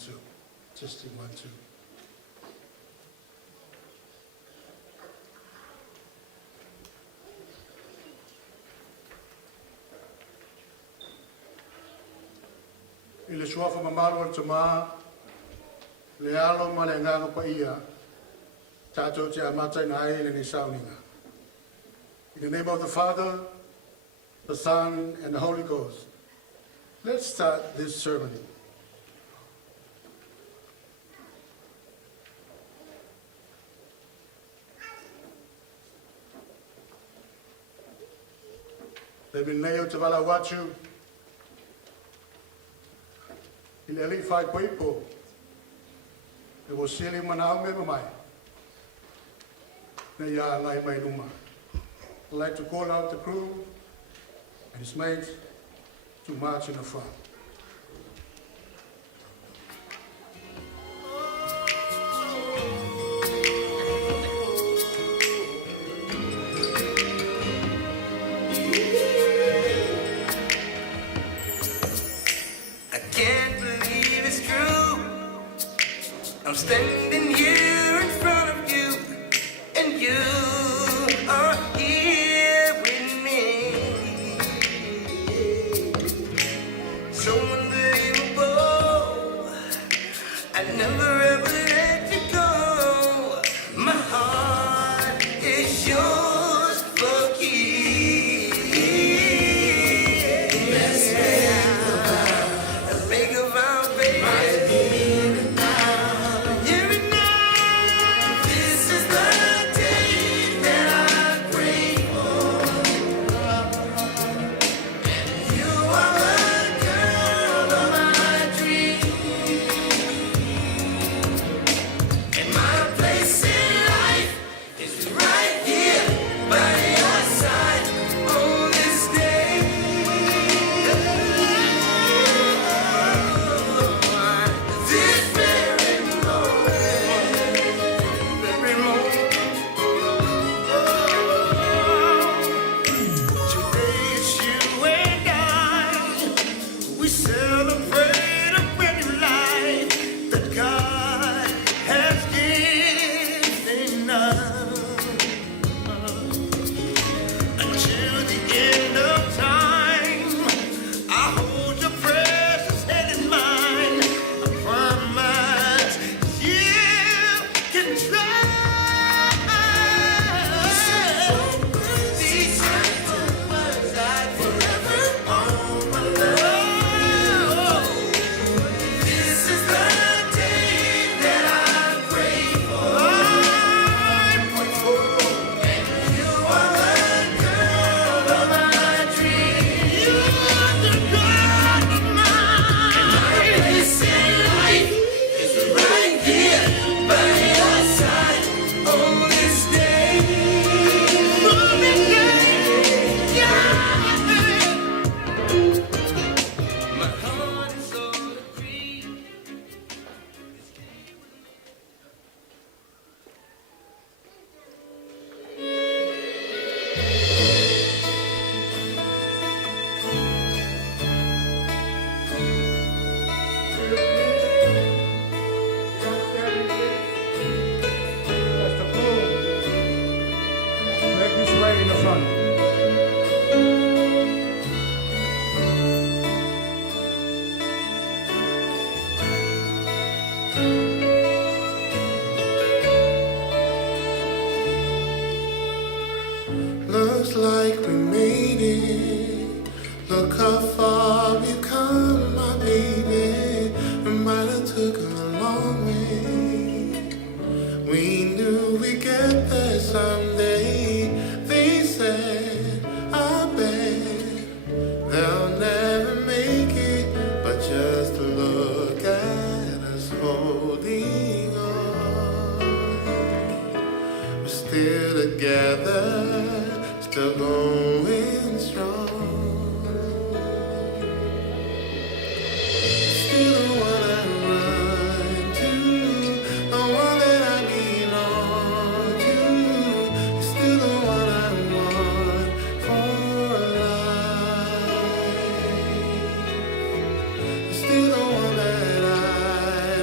2. Testing 1, 2. I le suafa mamaru al tama, le alo ma le nganga pa ia, tātou te amatai na ai le ni sauninga. In the name of the Father, the Son, and the Holy Ghost, let's start this ceremony. They've been nailed to Valawachu. In the elite five people, it was silly manau me mai. Ne ya lai mai luma. I'd like to call out the crew and his mates to march in the front. I'm standing here in front of you, and you are here with me. So unbelievable, I never ever let you go. My heart is yours for keys. Let's make a vow, baby. Looks like we made it. Look how far we've come, my baby. We might have took a long way. We knew we'd get there someday. They said, I bet they'll never make it. But just look at us holding on. We're still together. Still going strong. Still the one I run to, the one that I belong to. Still the one I want for life. Still the one that I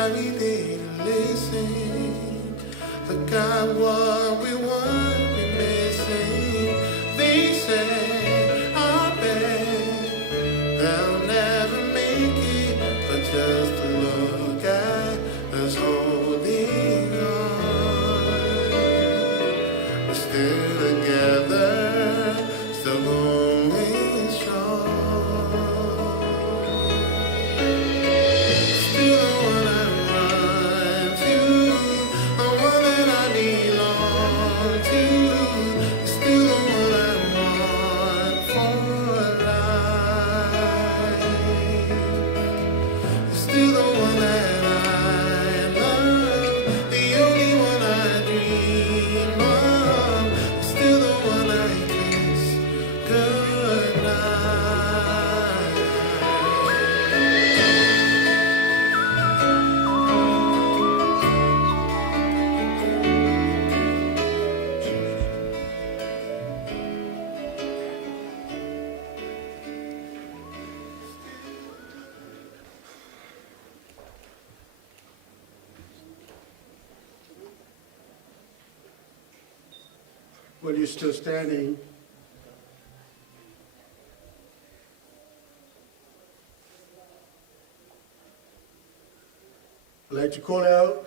everything listen. Look at what we want, we missing. They say, I bet they'll never make it, but just to look at us holding on. We're still together, still going strong. Still the one I run to, the one that I belong to. Still the one I want for life. Still the one that I love, the only one I dream of. Still the one I kiss goodnight. While you're still standing, I'd like to call out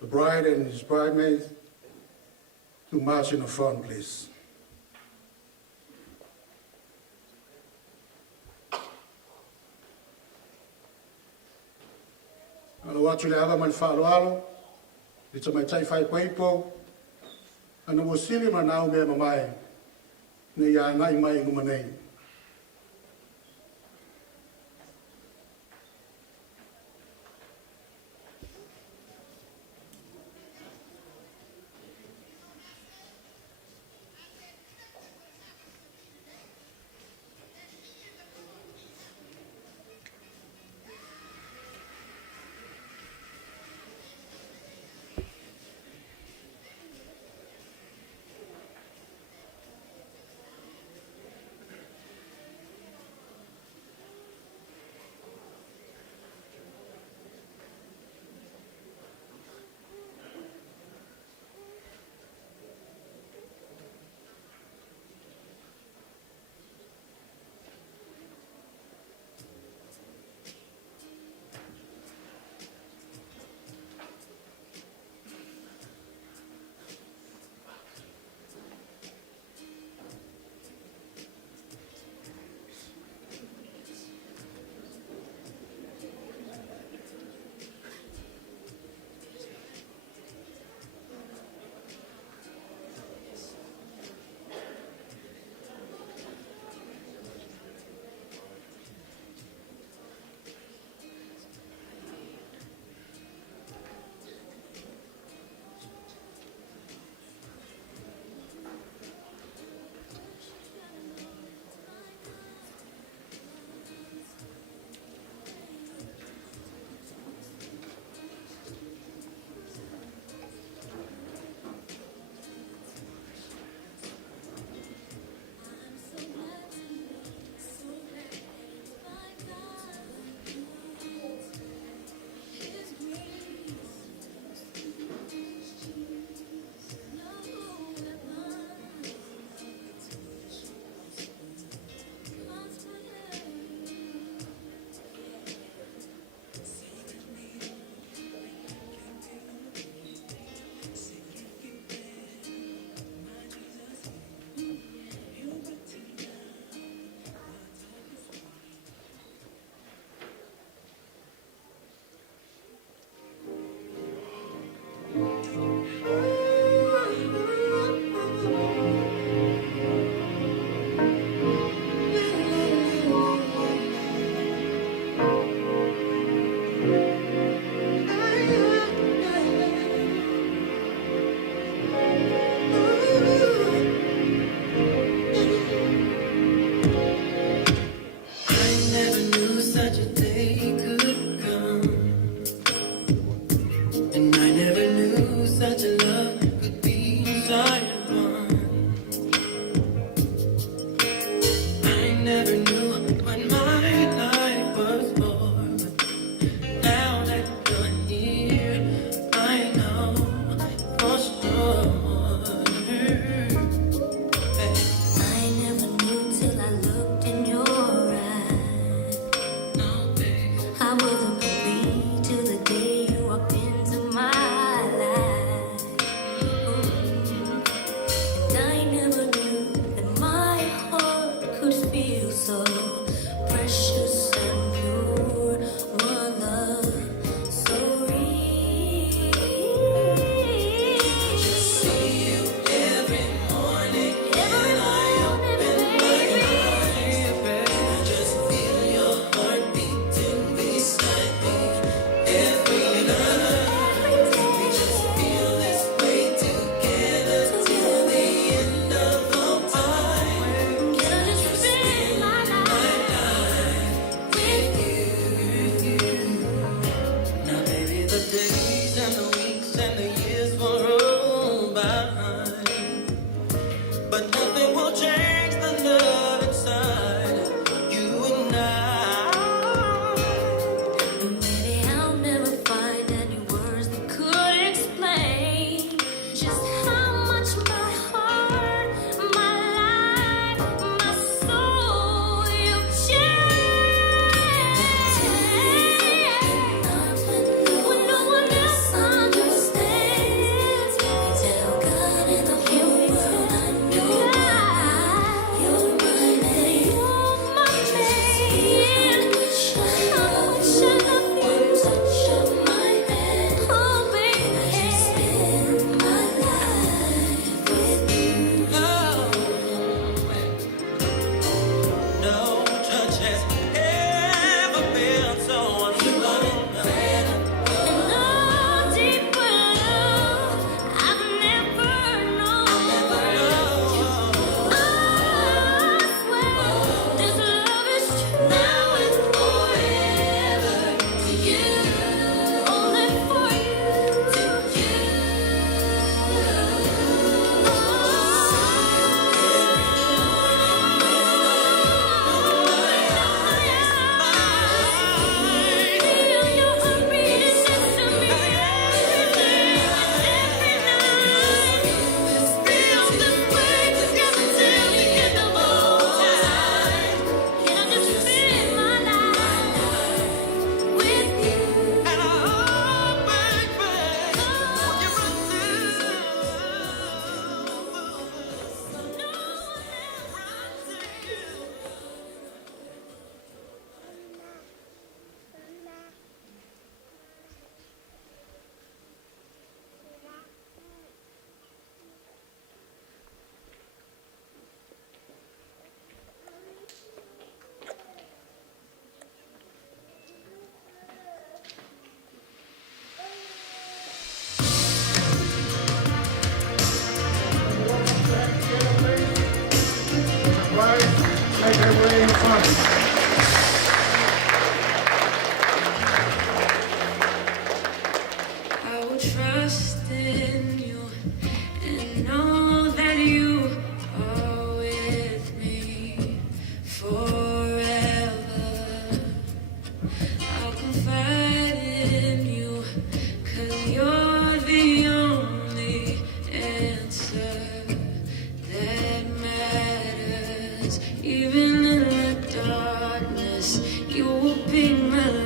the bride and his bridesmaids to march in the front, please. Alo watu le ava man whaaloalo, i ta mai tai whai paipo, ana mo sili manau mea mamai, ne ia ngai mai ngumanei.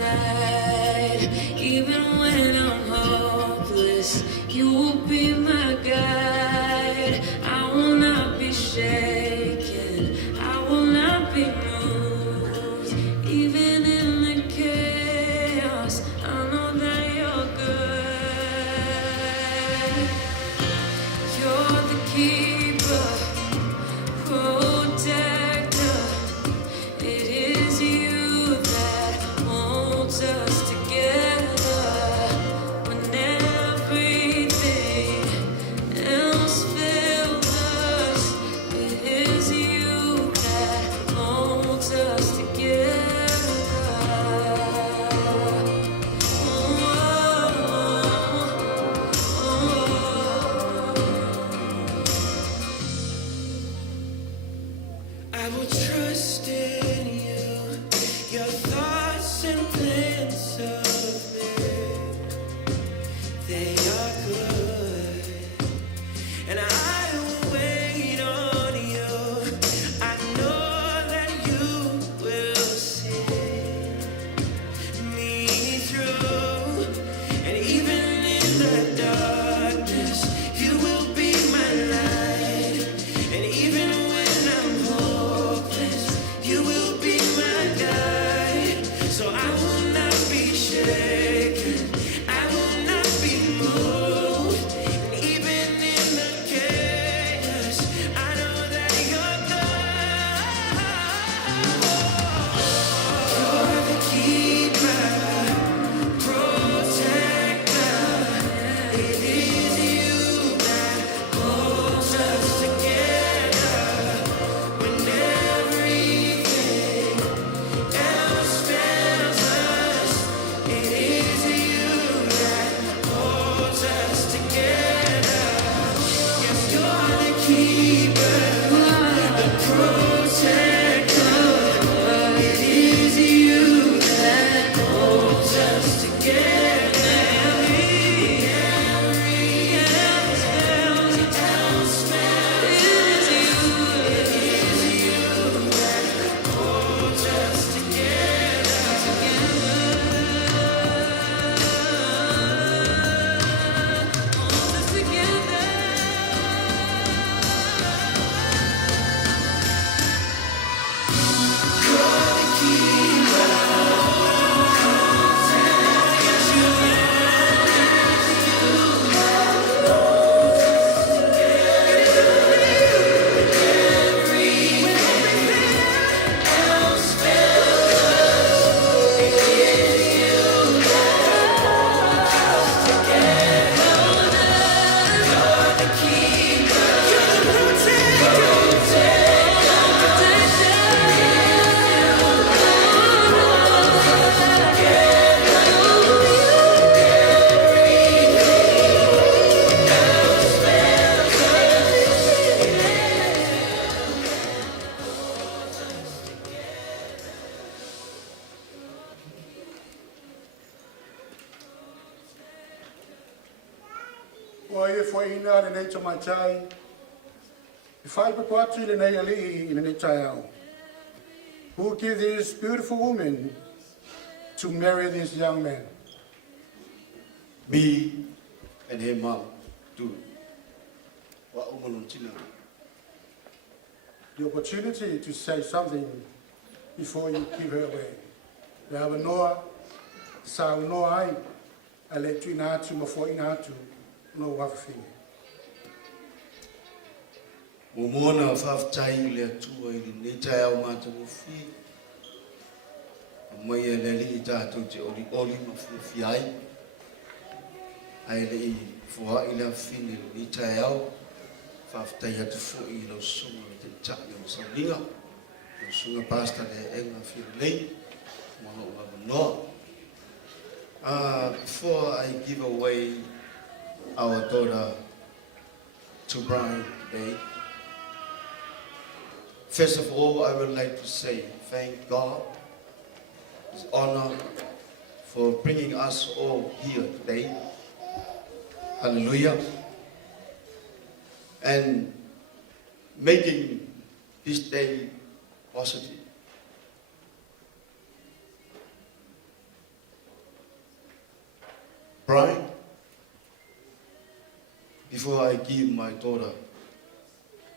night. Even when I'm hopeless, you will be my guide. I will not be shaken, I will not be moved. Even in the chaos, I know that you're good. You're the keeper, protector. It is you that holds us together when everything else fails us. It is you that holds us together. I will trust in you, your thoughts and plans of me, they are good, and I will wait on you. I know that you will see me through, and even in the darkness, you will be my light, and even when I'm hopeless, you will be my guide. So I will not be shaken, I will not be moved. And even in the chaos, I know that you're good. You're the keeper, protector. It is you that holds us together when everything else fails us. It is you that holds us together. Yes, you're the keeper, the protector. It is you that holds us together. Everything else fails. It is you that holds us together. Holds us together. You're the keeper. Yes, you else fails us. It is you that holds us together. You're the keeper. You're the Oye foi ina le nei tama chai. I fai pa kwatu le nei ali in nei chai au. Who give this beautiful woman to marry this young man? Me and her mom do. Wa umaluntina. The opportunity to say something before you give her away. We have a Noah, sa Noah ai, a le tu inatu, mafo inatu, no wafi. Mumona whaftai le atua i ni tai au mata mufi. Mai e le li tātou te oli mafufi ai. Ai le i fua i le fine ni tai au. Whaftai atu fu i lo sunga i te tai o saulinga. Lo sunga pasta le enga fine lei. Mono ua noa. Before I give away our daughter to Brian today, first of all, I would like to say thank God, His honor for bringing us all here today. Hallelujah. And making this day positive. Brian, before I give my daughter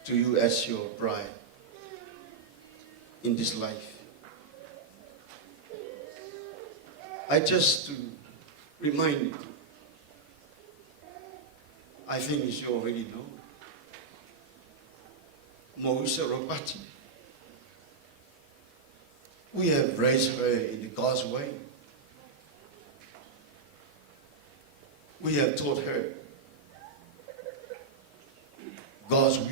to you as your bride in this life, I just to remind you, I think you already know, Moesha Ropati. We have raised her in the God's way. We have taught her God's will,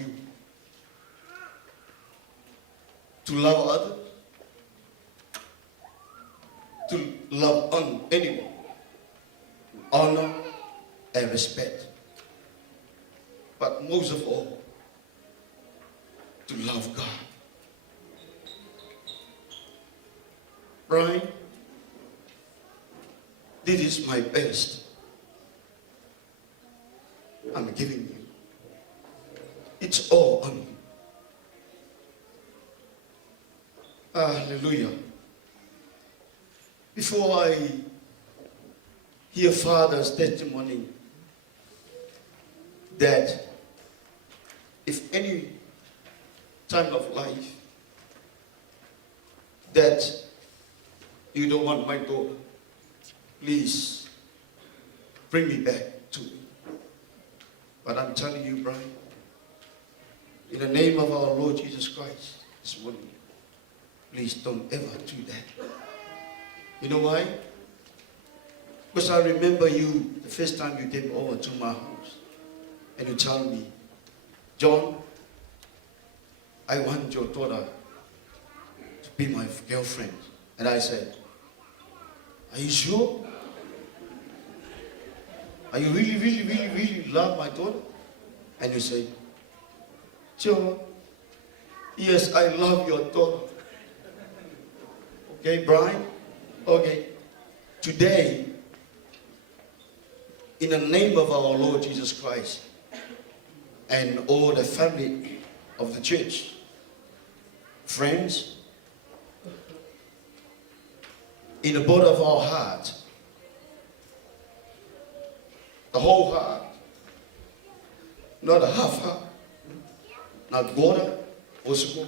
to love others, to love on anyone, honor and respect, but most of all, to love God. Brian, this is my best I'm giving you. It's all on you. Hallelujah. Before I hear Father's testimony that if any time of life that you don't want my daughter, please bring me back to me. But I'm telling you, Brian, in the name of our Lord Jesus Christ, this morning, please don't ever do that. You know why? Because I remember you the first time you came over to my house and you told me, John, I want your daughter to be my girlfriend. And I said, are you sure? Are you really love my daughter? And you say, John, yes, I love your daughter. Okay, Brian? Okay. Today, in the name of our Lord Jesus Christ and all the family of the church, friends, in the bottom of our heart, the whole heart, not a half heart, not quarter or small.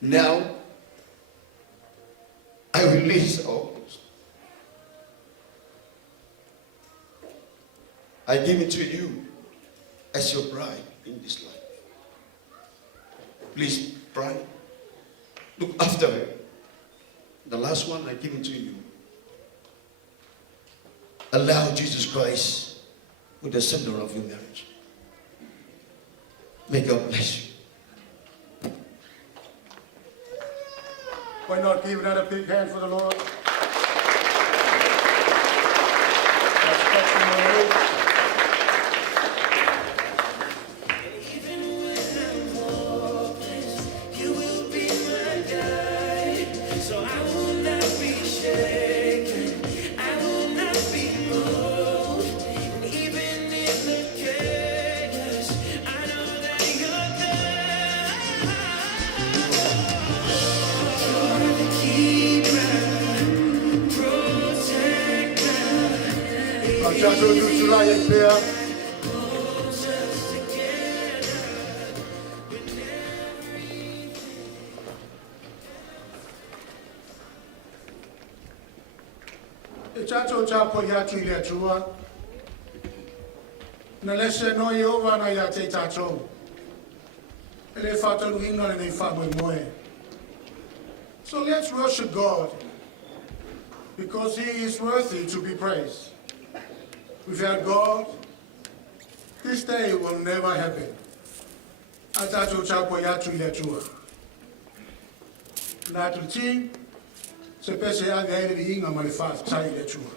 Now, I release all those. I give it to you as your bride in this life. Please, Brian, look after her. The last one I give it to you. Allow Jesus Christ with the center of your marriage. May God bless you. Why not give another big hand for the Lord? That's testimony. Even when I'm hopeless, you will be my guide. So I will not be shaken. I will not be moved. And even in the chaos, I know that you're there. You're the keeper, protector. Pagkaso yung sulay ang kaya, Holds us together. chacho chapo ya chile chua. Na lese no Yehova na ya te chacho. Ele fata luino le fa Moimoi. So let's worship God because He is worthy to be praised. Without God, this day will never happen. Atacho chapo ya chile chua. Na tuti se pese a gaire di inga malifat chai le chua.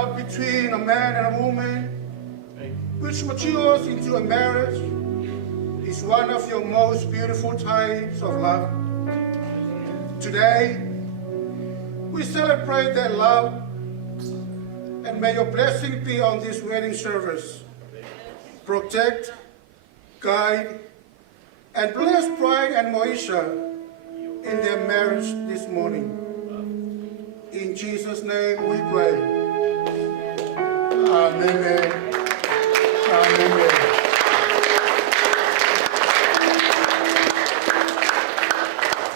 love between a man and a woman, which matures into a marriage, is one of your most beautiful types of love. Today, we celebrate that love, and may your blessing be on this wedding service. Protect, guide, and bless bride and Moesha in their marriage this morning. In Jesus' name we pray. Amen. Amen.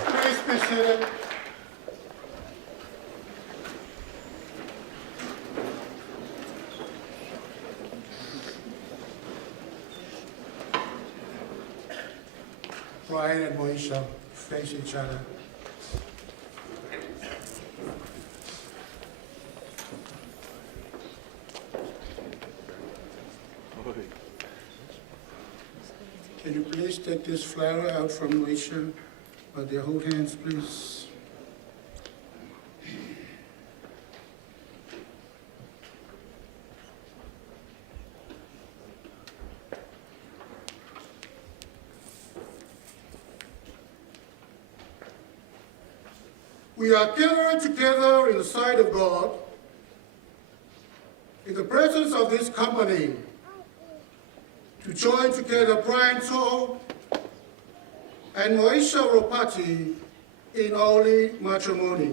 Please be seated. Bride and Moesha face each other. Can you please take this flower out from Moesha? They hold hands, please. We are gathered together in the sight of God, in the presence of this company, to join together Brian Toll and Moesha Ropati in holy matrimony.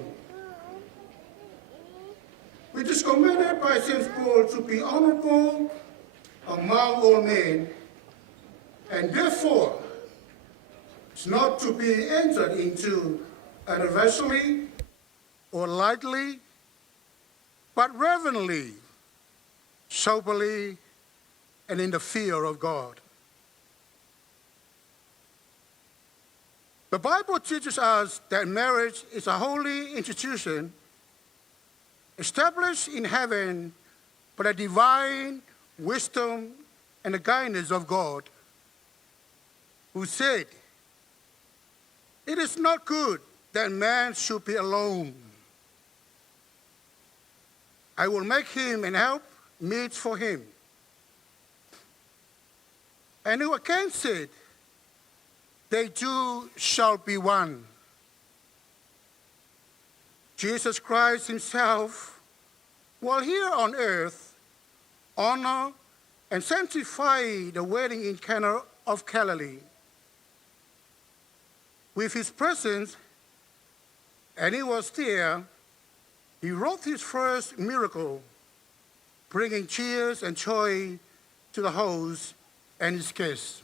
It is commanded by St. Paul to be honorable among all men, and therefore is not to be entered into universally or lightly, but reverently, soberly, and in the fear of God. The Bible teaches us that marriage is a holy institution established in heaven by the divine wisdom and the guidance of God, who said, "It is not good that man should be alone. I will make him and help meet for him." And who again said, "They two shall be one." Jesus Christ himself, while here on earth, honored and sanctified the wedding in Cana of Galilee. With his presence, and he was there, he wrought his first miracle, bringing cheers and joy to the host and his guests.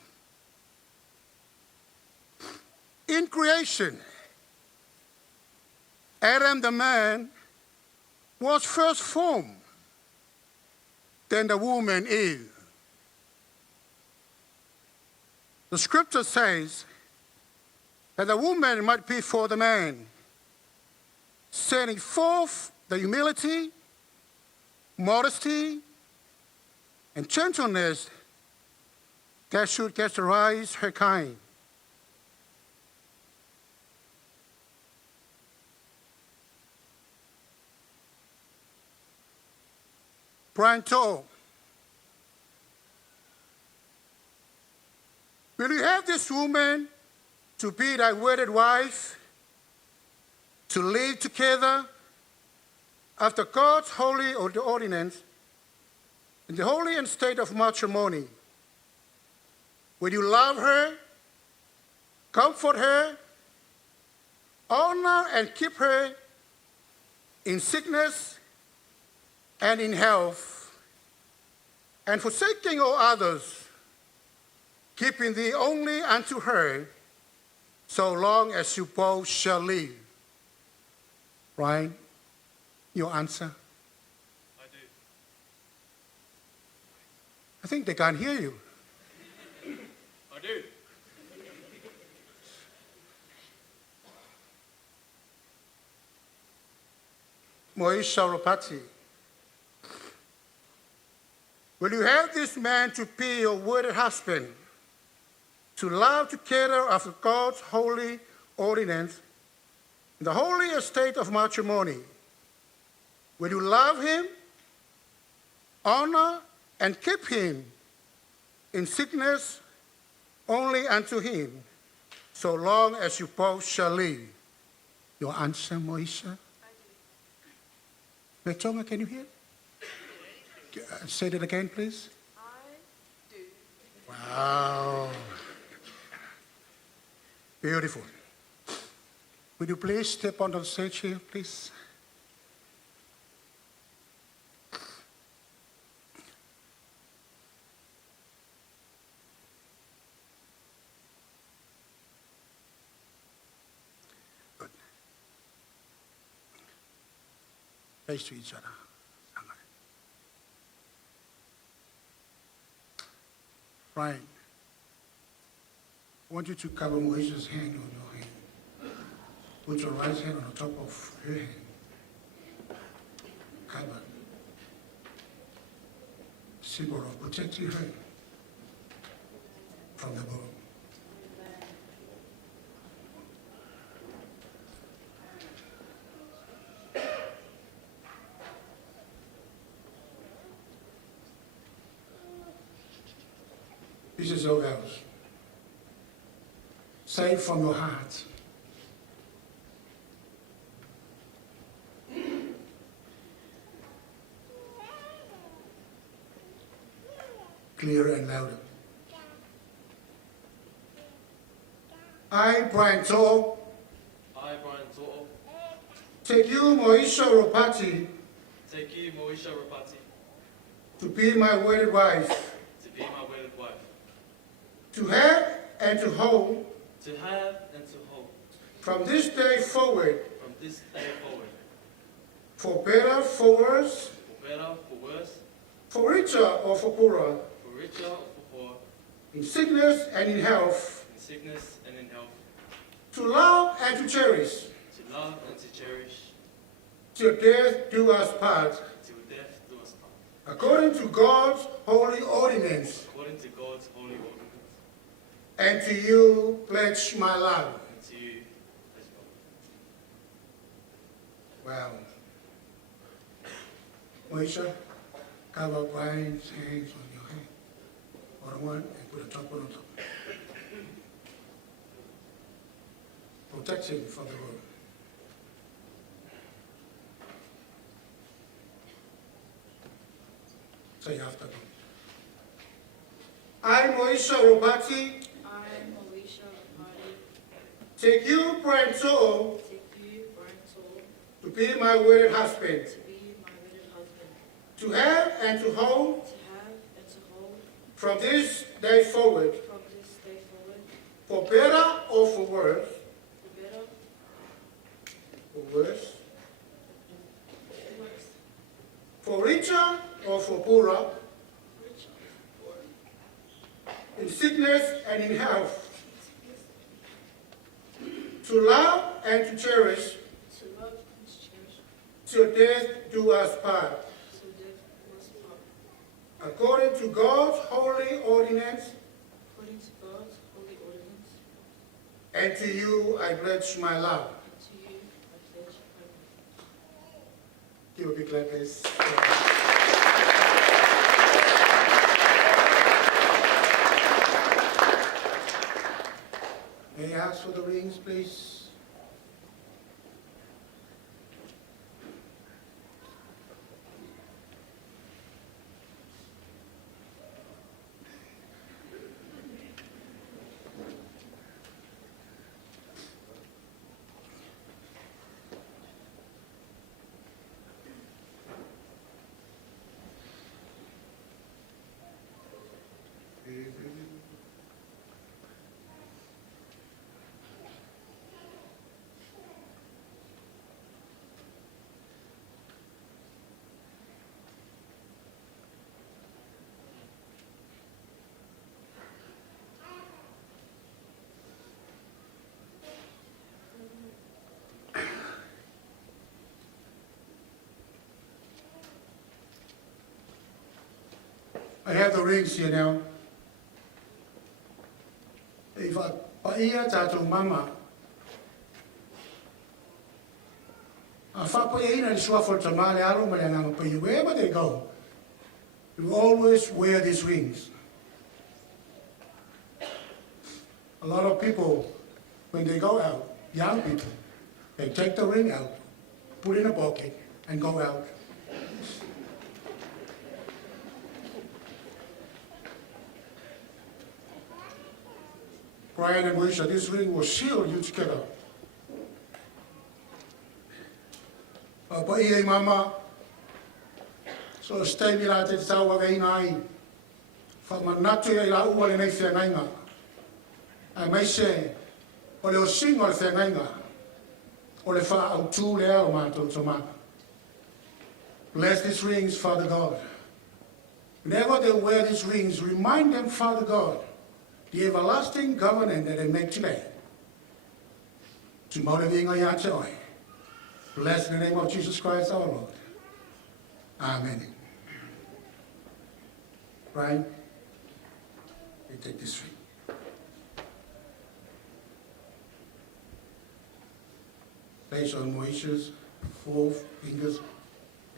In creation, Adam the man was first formed, then the woman Eve. The scripture says that the woman might be for the man, setting forth the humility, modesty, and gentleness that should characterize her kind. Brian told, "Will you have this woman to be thy wedded wife, to live together after God's holy ordinance in the holy and state of matrimony? Will you love her, comfort her, honor and keep her in sickness and in health, and forsaking all others, keeping thee only unto her, so long as you both shall live?" Right? Your answer? I do. I think they can't hear you. I do. Moesha Ropati, will you have this man to be your wedded husband, to love together after God's holy ordinance, in the holy estate of matrimony? Will you love him, Honor and keep him in sickness only unto him, so long as you both shall live. Your answer, Moesha? Betonga, can you hear? Say that again, please. I do. Wow. Beautiful. Would you please step on the stage here, please? Good. Face to each other. Brian, I want you to cover Moesha's hand on your hand. Put your right hand on the top of her hand. Cover. Symbol of protecting her from the bomb. This is your vows. Say it from your heart. Clearer and louder. I, Brian To'o, I, Brian To'o, take you, Moesha Ropati, take you, Moesha Ropati, to be my wedded wife, to be my wedded wife, to have and to hold, to have and to hold, from this day forward, from this day forward, for better, for worse, for better, for worse, for richer or for poorer, for richer or for poor, in sickness and in health, in sickness and in health, to love and to cherish, to love and to cherish, till death do us part, till death do us part, according to God's holy ordinance, according to God's holy ordinance, and to you pledge my love. and to you as well. Wow. Moesha, cover Brian's hands on your hand. On one and put a top on top. Protect him from the world. Say after me. I, Moesha Ropati, I, Moesha Ropati, take you, Brian To'o, take you, Brian To'o, to be my wedded husband, to be my wedded husband, to have and to hold, to have and to hold, from this day forward, from this day forward, for better or for worse, for better, for worse, for worse, for richer or for poorer, rich or poor, in sickness and in health, to love and to cherish, to love and to cherish, till death do us part, so death do us part, according to God's holy ordinance, according to God's holy ordinance, and to you I pledge my love. and to you I pledge my love. Give a big clap, please. May I ask for the rings, please? I have the rings here now. If I paia tatou mama, a whapai eina ni suafo tamale aro ma le nganga pai wherever they go. you always wear these rings. A lot of people, when they go out, young people, they take the ring out, put it in a pocket, and go out. Brian and Moesha, this ring will shield you together. Pa ia mama, so stay mi la te tau a vei nai. Fa manatu ia la ua le nei whiangainga. Ai mai se, o le o singa o le whiangainga, o le wha au tū le au mātou tomana. Bless these rings, Father God. Whenever they wear these rings, remind them, Father God, the everlasting covenant that they make today. To motivate ya joy. Bless in the name of Jesus Christ our Lord. Amen. Right? You take this ring. Place on Moesha's 4 fingers,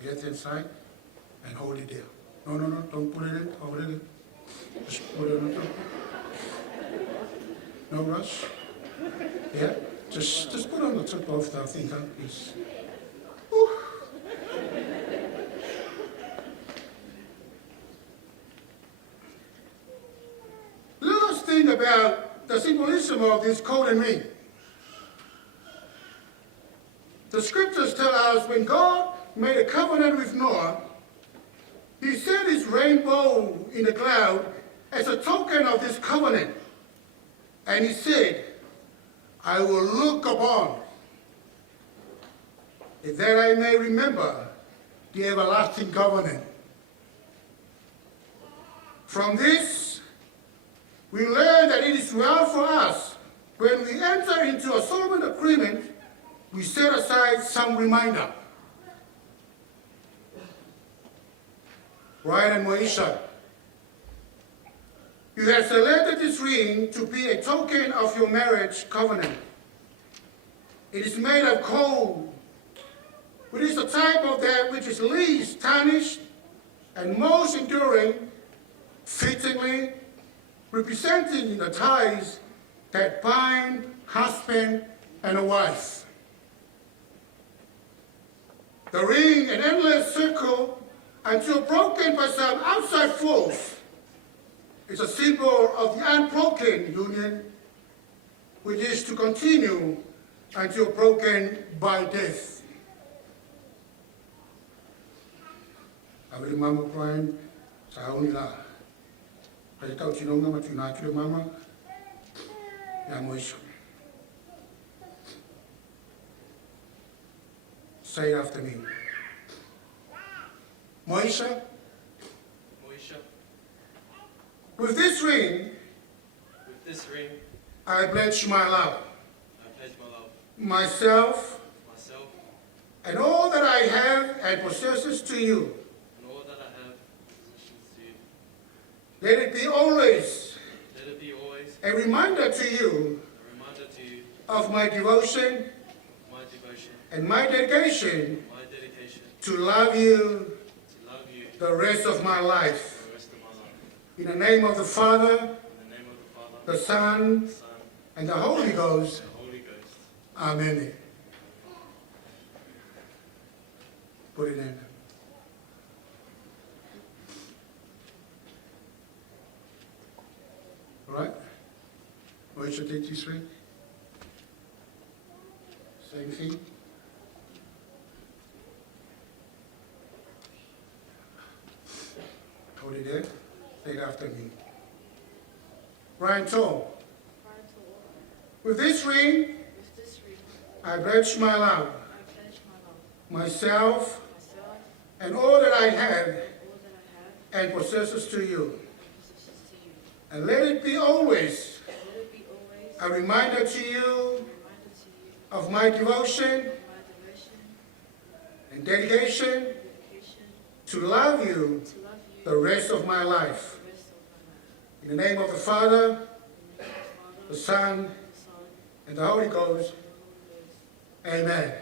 left hand side, and hold it there. No, don't put it in, hold it in. Just put it on the top. No rush. Yeah? Just put on the top of the finger, please. Whew. Last thing about the symbolism of this coat and ring. The scriptures tell us when God made a covenant with Noah, he set his rainbow in the cloud as a token of this covenant. And he said, I will look upon, that I may remember the everlasting covenant. From this, we learn that it is well for us, when we enter into a solemn agreement, we set aside some reminder. Ryan and Moesha, you have selected this ring to be a token of your marriage covenant. It is made of gold, which is the type of that which is least tarnished and most enduring, fittingly representing the ties that bind husband and a wife. The ring, an endless circle, until broken by some outside force, is a symbol of the unbroken union, which is to continue until broken by death. Awiri mama Brian, sa hauni la. Pai tau tinonga matuna kire mama, ya Moesha. Say after me. Moesha, Moesha, with this ring, I pledge my love, myself, and all that I have and possesses to you. and all that I have possessions to you. Let it be always Let it be always a reminder to you a reminder to you of my devotion of my devotion, and my dedication my dedication to love you to love you the rest of my life. for the rest of my life. In the name of the Father, In the name of the Father, the Son, the Son, and the Holy Ghost. and the Holy Ghost. Amen. Put it in. All right? Moesha, take this ring. Same thing. Hold it there. Say it after me. Ryan Tom, with this ring, With this ring, I pledge my love, I pledge my love, myself, myself, and all that I have and all that I have, and possesses to you. and possessions to you. And let it be always And let it be always a reminder to you a reminder to you of my devotion of my devotion and dedication and dedication to love you to love you the rest of my life. the rest of my life. In the name of the Father, In the name of the Father, the Son, the Son, and the Holy Ghost. and the Holy Ghost. Amen. Amen.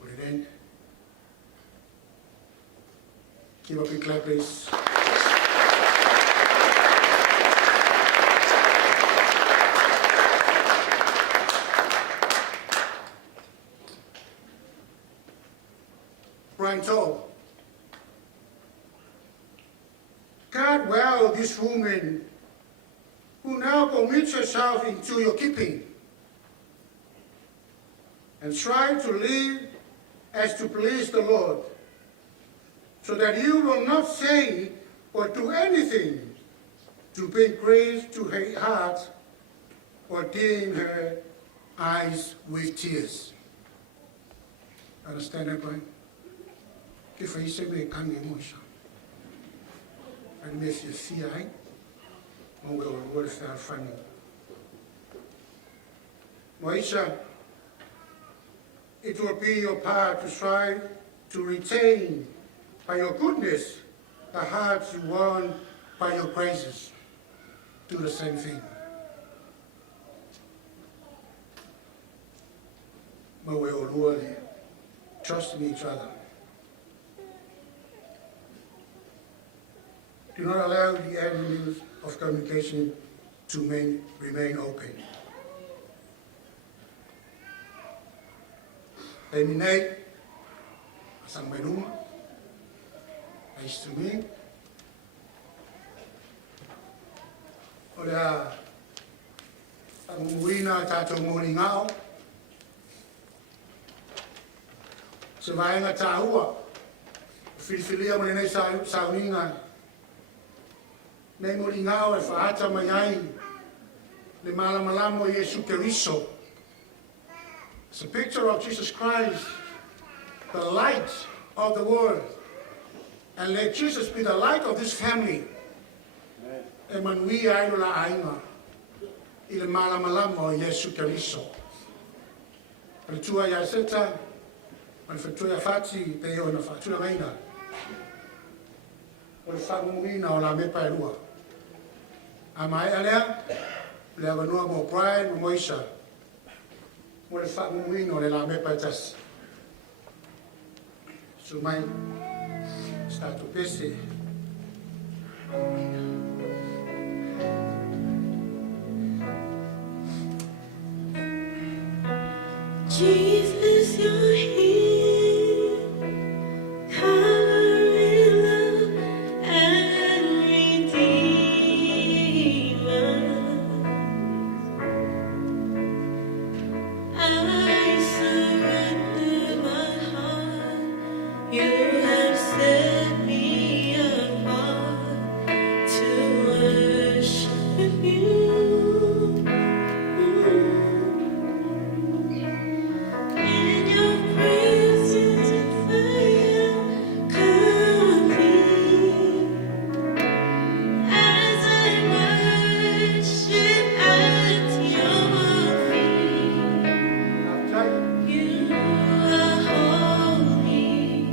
Put it in. Give a big clap, please. Brian told, guard well this woman who now commits herself into your keeping, and try to live as to please the Lord, so that you will not say or do anything to bring grace to her heart or dim her eyes with tears. Understand that, Brian? If I say me can't Moesha, and miss your CI, or will start funny. Moesha, it will be your part to try to retain by your goodness the hearts you won by your praises. Do the same thing. Trust in each other. Do not allow the avenues of communication to remain open. Eminate, asang menuma, nice to me. Olha, ang umuwi na tato muli ngao. Sa nga tahua, filifilia mo na sa uninga. May muli ngao e whaata mayai, le malamalamo Yesu Keriso. It's a picture of Jesus Christ, the light of the world. And let Jesus be the light of this family. E manui ai la ainga, ile malamalamo Yesu Keriso. Al tua ya seta, al fatua fati te o na fatua maina. O le whamuina o la mepa e rua. A mai alea, le avanua mo Brian mo Moesha. Mo le whamuina o le la mepa e tasi. So mai, stato pese. Jesus, you're here, covering love and redeemer. I surrender my heart. You have set me apart to worship you. In your presence, fire, come with as I worship at your feet. You are holy,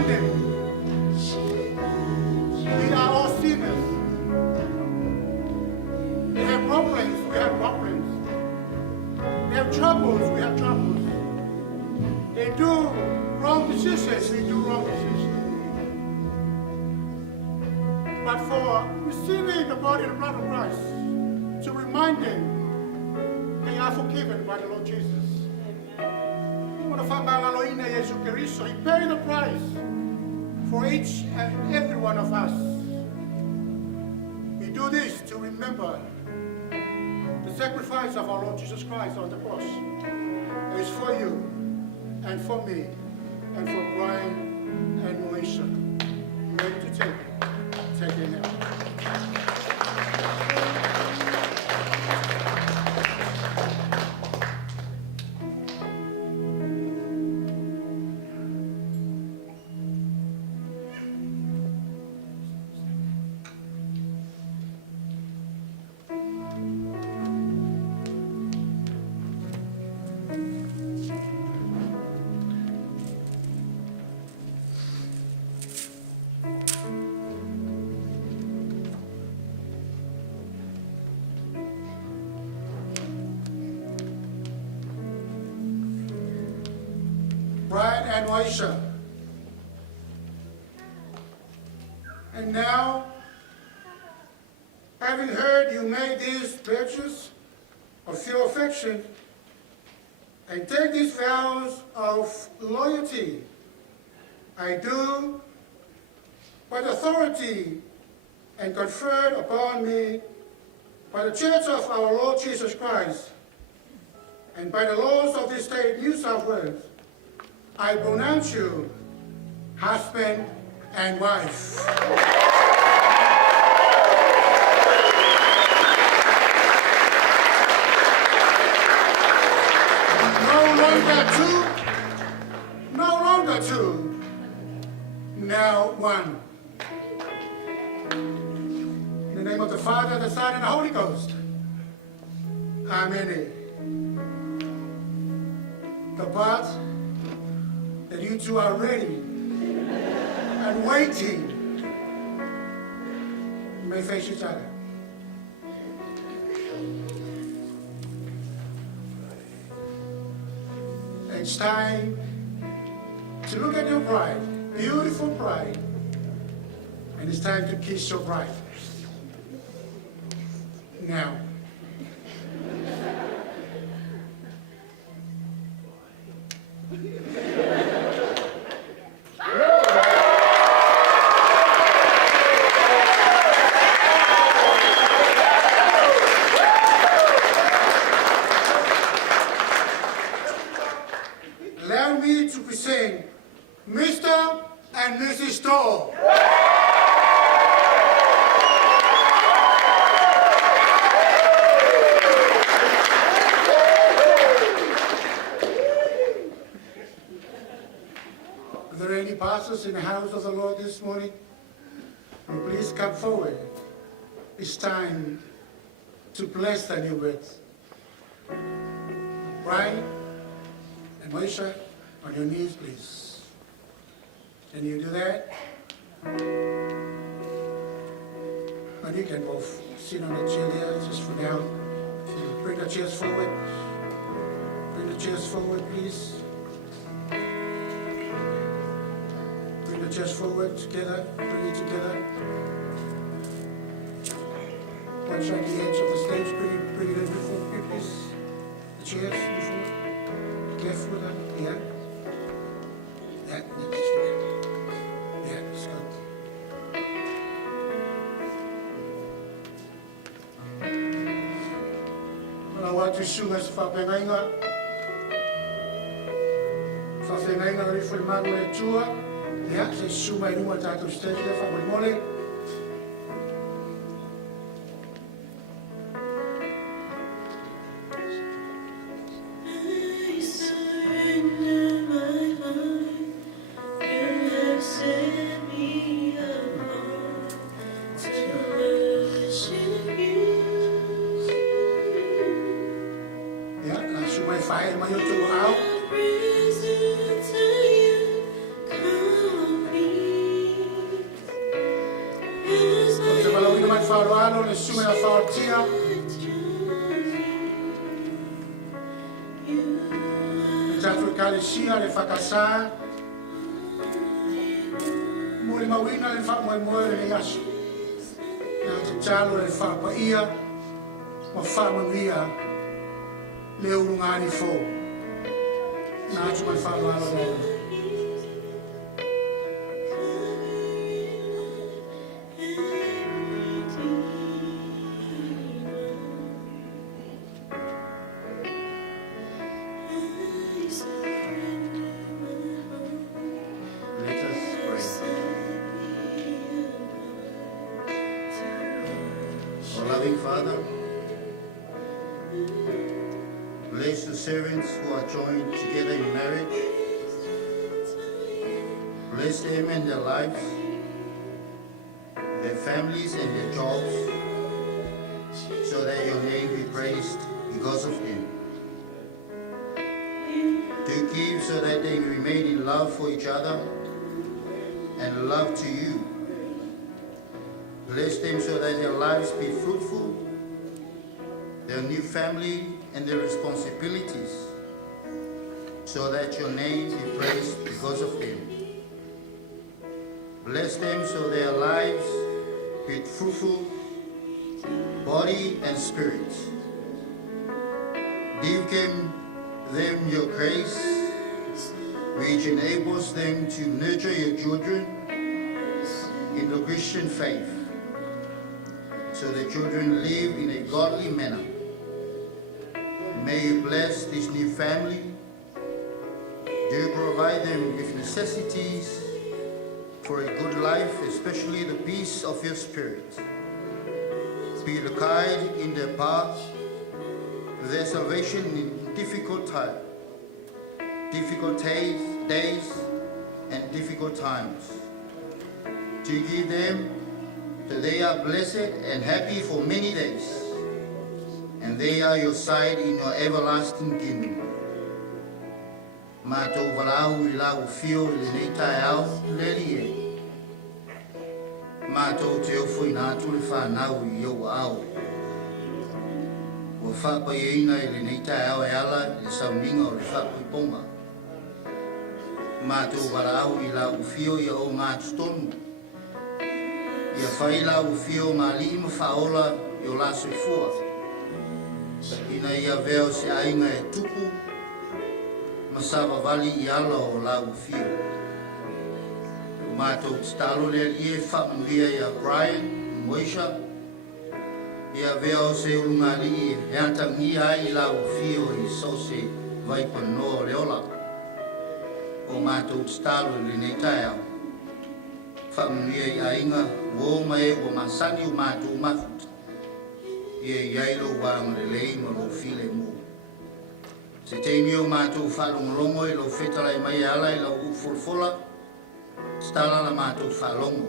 reminding we are all sinners. They have problems, we have problems. They have troubles, we have troubles. They do wrong decisions, we do wrong decisions. But for receiving the body and blood of Christ, to remind them they are forgiven by the Lord Jesus. He paid the price for each and every one of us. We do this to remember the sacrifice of our Lord Jesus Christ on the cross. It is for you and for me and for Brian and Moesha. You ready to take it? Take it now. Brian and Moesha. And now, having heard you made these pledges of your affection and take these vows of loyalty, I do, by the authority and conferred upon me by the Church of our Lord Jesus Christ and by the laws of this state, New South Wales, I pronounce you husband and wife. No longer two, now one. In the name of the Father, the Son, and the Holy Ghost. Amen. The part that you two are ready and waiting, you may face each other. It's time to look at your bride, beautiful bride, and it's time to kiss your bride. Now. Allow me to present Mr. and Mrs. Stoll. Are there any pastors in the house of the Lord this morning? Oh, please come forward. It's time to bless the newlyweds. Brian and Moesha, on your knees, please. Can you do that? And you can both sit on the chair there just for now. Bring the chairs forward. Bring the chairs forward, please. Bring the chairs forward together. Bring it together. One side the edge of the stage. Bring it in before me, please. The chairs before. Careful with them. Yeah. That's good. Yeah, it's good. Well, I want to show us for Pengainga. For Pengainga, for Manuel Chua. Yeah, say show my new tattoo stage there for Moimoi. Fire my YouTube out. whaloalo le sume a whaotia. Le tatu kalesia le whakasā. Mo le mawina le whamoemoe le yasu. Nā te talo le whapaia. Ma whamanuia le urungani fō. Nā tu mai whaloalo le. Father, bless the servants who are joined together in marriage. Bless them and their lives, their families and their jobs, so that your name be praised because of them. To give so that they remain in love for each other and love to you. Bless them so that their lives be fruitful, their new family and their responsibilities, so that your name be praised because of them. Bless them so their lives be fruitful, body and spirit. Give them your grace, which enables them to nurture your children in the Christian faith, so the children live in a godly manner. May you bless this new family. Do you provide them with necessities for a good life, especially the peace of your spirit. Be the guide in their path, their salvation in difficult days and difficult times. To give them so they are blessed and happy for many days, and they are your side in your everlasting kingdom. Mātou walau I lau whio I le nei tae au leri e. Mātou te ofo I nātu le whanau I iau au. Ua whapai eina I le nei tae au e ala I le sauninga o le whapai ponga. Mātou walau I lau whio I o ngātu tonu. Ia whai lau whio mā li ma whaola I o laso I fua. Ina ia veo se ainga e tupu Masava vali I ala o lau whio. Mātou stalo le ie whamanuia ia Brian, Moesha. Ia veo se ulungali I heata ngia I lau whio I sose vaipa no le ola. O mātou stalo le nei tae au. Whamanuia I ainga o mai o masani o mātou mafuta. Ia iailo wanga le lei ma lo file mo. Se teini o mātou whalongolongo I lo whetala I mai ala I lau ufolfola, stala la mātou whalongo.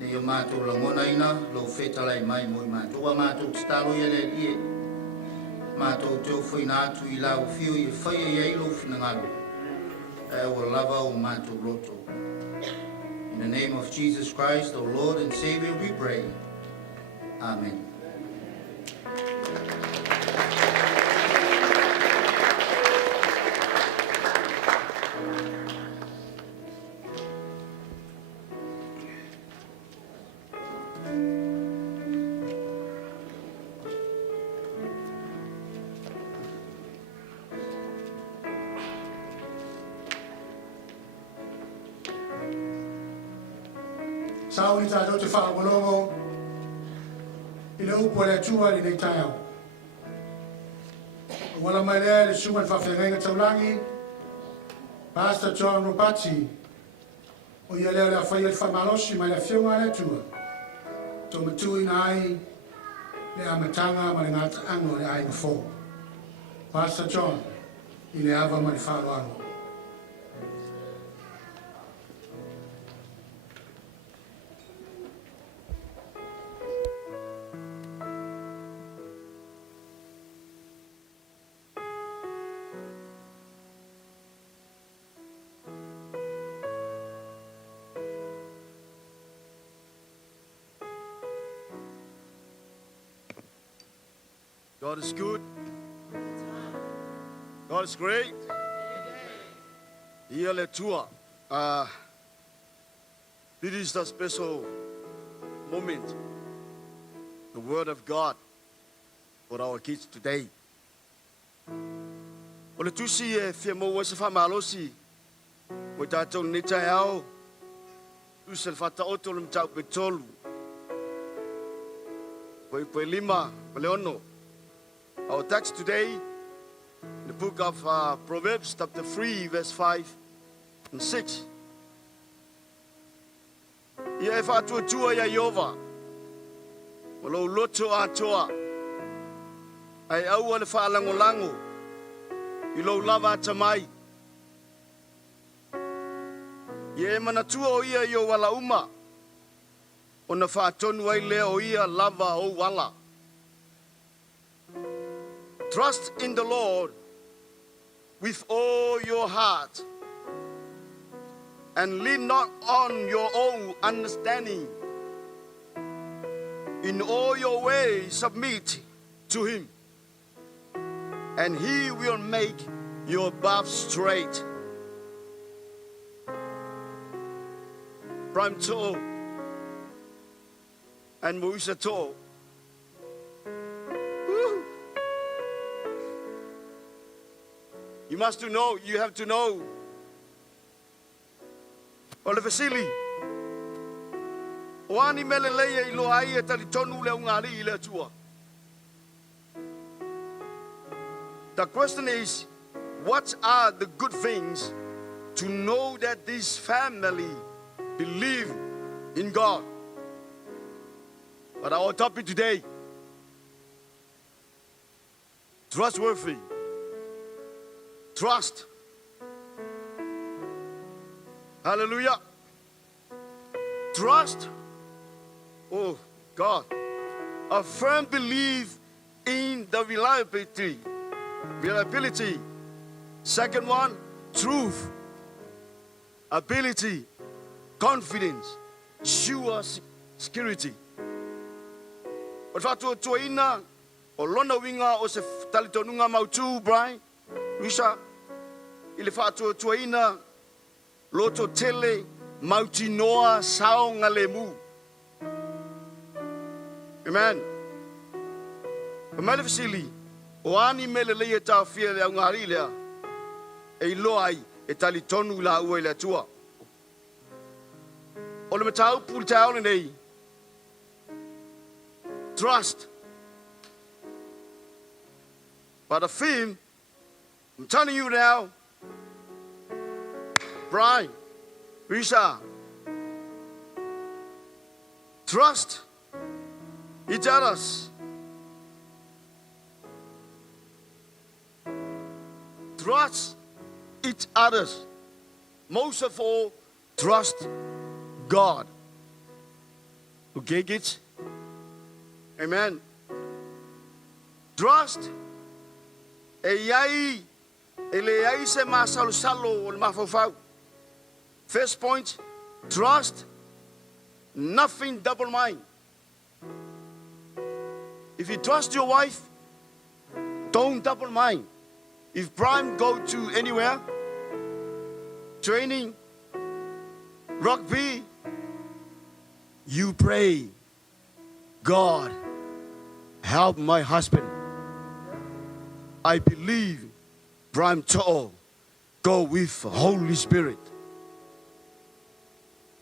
Nei o mātou langona ina, lo whetala I mai moi mātou a mātou stalo I le lie. Mātou te ofo I nātu I lau whio I whai I eilo whinangalo. E o lava o mātou loto. In the name of Jesus Christ, our Lord and Savior, we pray. Amen. Sao I tātou te whakamolongo I le upo le atua I nei tae au. Wala mai lea le suman whawhenga taulangi, Pastor John Ropati, o ia lea lea whai al whamalosi mai le whionga le atua. Tō matui na ai le amatanga ma le ngata ango le ai ngafo. Pastor John, I le ava ma le whaaloango. God is good. God is great. Here Latu. This is the special moment. The word of God for our kids today. O le tusi e fia mo wa se fa malosi. O tatou ni tai au. Tu se fata o tolu mtau betolu. Poi lima, leono. Our text today, in the book of Proverbs, chapter 3, verse 5 and 6. Ia e whātua tua ia Iova. Walau loto atoa. Ai au ale whaalango-lango. I lau lava atamai. Ia e manatua o ia i o wala uma. O na whaatonu ai lea o ia lava o wala. Trust in the Lord with all your heart and lean not on your own understanding. In all your ways submit to him, and he will make your path straight. Prime to and Moesha to. You must know, you have to know. O le fasili. O ani mele leia I lo ai e tali tonu le ungari I le atua. The question is, what are the good things to know that this family believe in God? But our topic today, trustworthy. Trust. Hallelujah. Trust. Oh, God. A firm belief in the reliability. Reliability. Second one, truth. Ability. Confidence. Sure security. O fatu tuaina o lona winga o se talitonunga mautu, Brian. Moesha, I le whātua tuaina, loto tele, mauti noa, sao ngalemu. Amen. O mele fasili, o ani mele leia tau fia le au ngari lea, e loai e tali tonu la ua I le atua. O le matau puli tau le nei, trust. But a theme, I'm telling you now, Brian, Moesha, trust each other. Trust each other. Most of all, trust God. Okay, kids? Amen. Trust. First point, trust, nothing double mind. If you trust your wife, don't double mind. If Brian go to anywhere, training, rugby, you pray, God, help my husband. I believe Brian To'o go with Holy Spirit.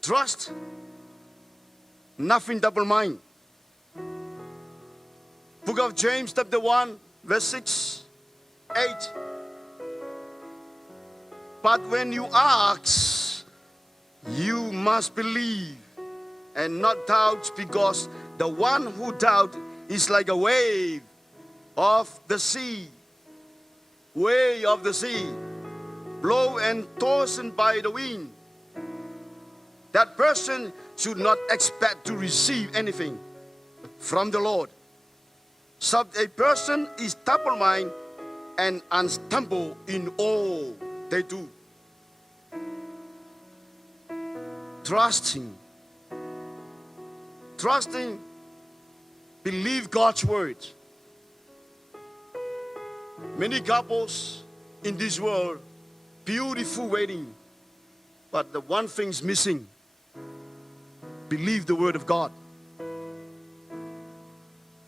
Trust, nothing double mind. Book of James chapter 1 verse 6, 8. But when you ask, you must believe and not doubt, because the one who doubts is like a wave of the sea. Way of the sea, blow and tossed by the wind. That person should not expect to receive anything from the Lord. Such a person is double-minded and unstable in all they do. Trusting, believe God's word. Many couples in this world, beautiful wedding, but the one thing's missing. Believe the word of God.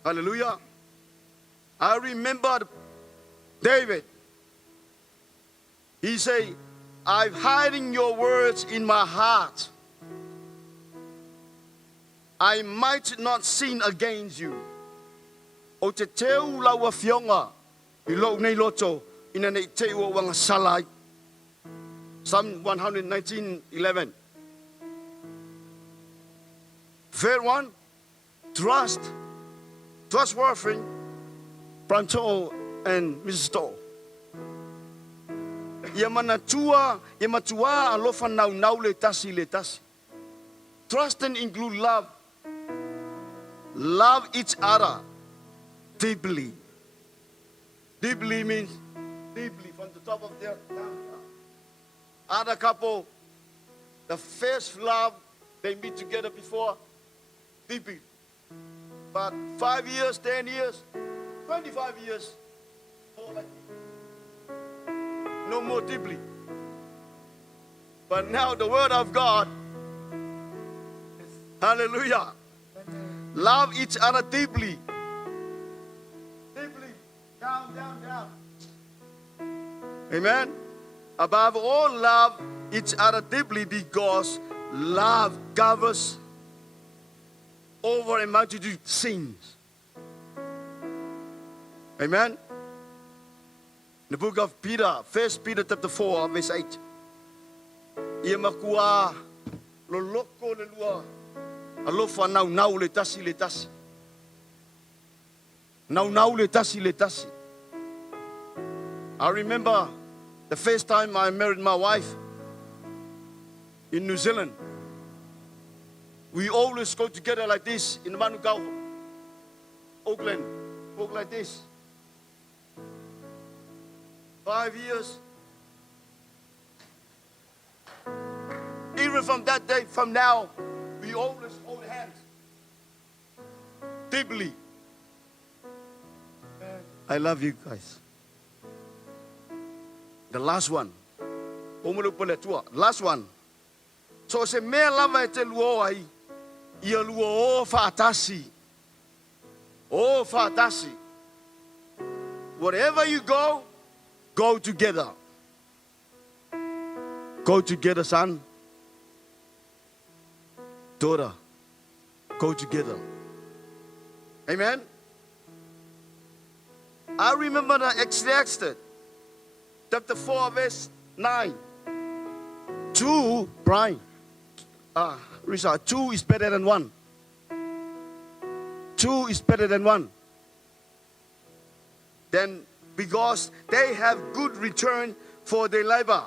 Hallelujah. I remember David. He said, I'm hiding your words in my heart. I might not sin against you. O te teu laua fionga, I lo nei loto, ina nei te ua wanga salai. Psalm 119:11. Third one, trustworthy, Pranto and Mrs. Stoll. Ia matua alofa nau le tasi. Trust and include love. Love each other deeply. Deeply means deeply from the top of their down. Other couple, the first love, they meet together before, deeply. But 5 years, 10 years, 25 years, all like no more deeply. But now the word of God, hallelujah, love each other deeply. Deeply, down. Amen. Above all, love each other deeply, because love covers over a multitude of sins. Amen. In the book of Peter, 1 Peter chapter 4, verse 8. Ia makua lo loko le lua. Alofa nau le tasi. Nau le tasi. I remember the first time I married my wife in New Zealand. We always go together like this in Manukau, Auckland, walk like this. 5 years. Even from that day, from now, we always hold hands. Deeply. I love you guys. The last one. Last one. So se me lava te luo ai. Ia luo o fatasi. Oh, fatasi. Wherever you go, go together. Go together, son. Daughter. Go together. Amen. I remember the Exodus, chapter 4, verse 9. 2, Brian. Richard, 2 is better than 1. 2 is better than 1. Then, because they have good return for their labor.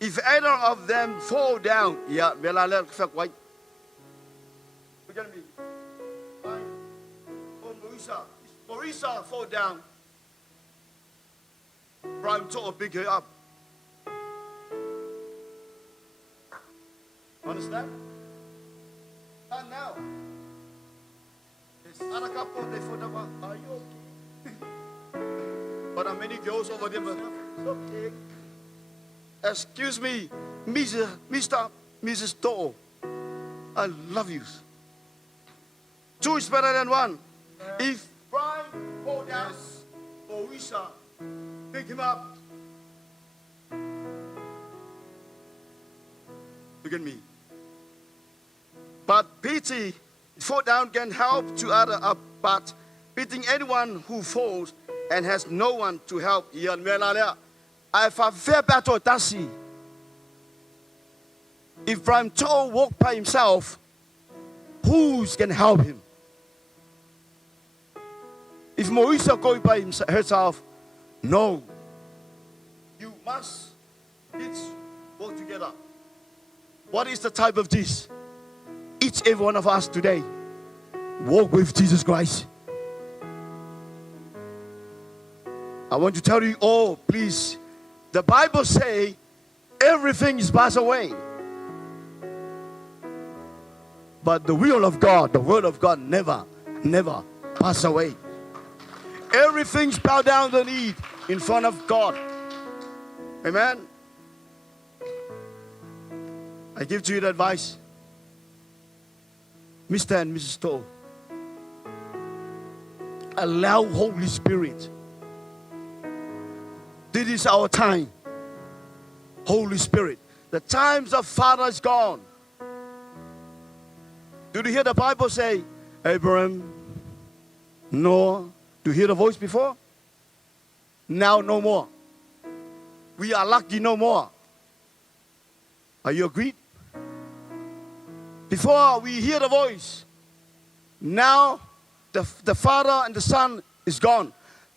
If either of them fall down, yeah, look at me. Moesha fall down. Brian to pick her up. Understand? And now, this other couple, they fall down. Are you okay? But how many girls over there? It's okay. Excuse me, Mrs. To'o. I love you. 2 is better than 1. If Brian fall down, Moesha, pick him up. Look at me. But pity, fall down can help to other up, but pitying anyone who falls and has no one to help. If Brian Toe walk by himself, who can help him? If Moesha go by herself, no. You must each walk together. What is the type of this? Each every one of us today walk with Jesus Christ. I want to tell you all, please. The Bible says everything is passed away. But the will of God, the word of God never pass away. Everything's bow down the knee in front of God. Amen. I give to you the advice. Mr. and Mrs. Stowe, allow Holy Spirit. This is our time. Holy Spirit. The times of Father is gone. Did you hear the Bible say, Abraham, Noah? Do you hear the voice before? Now no more. We are lucky no more. Are you agreed? Before we hear the voice, now the Father and the Son is gone.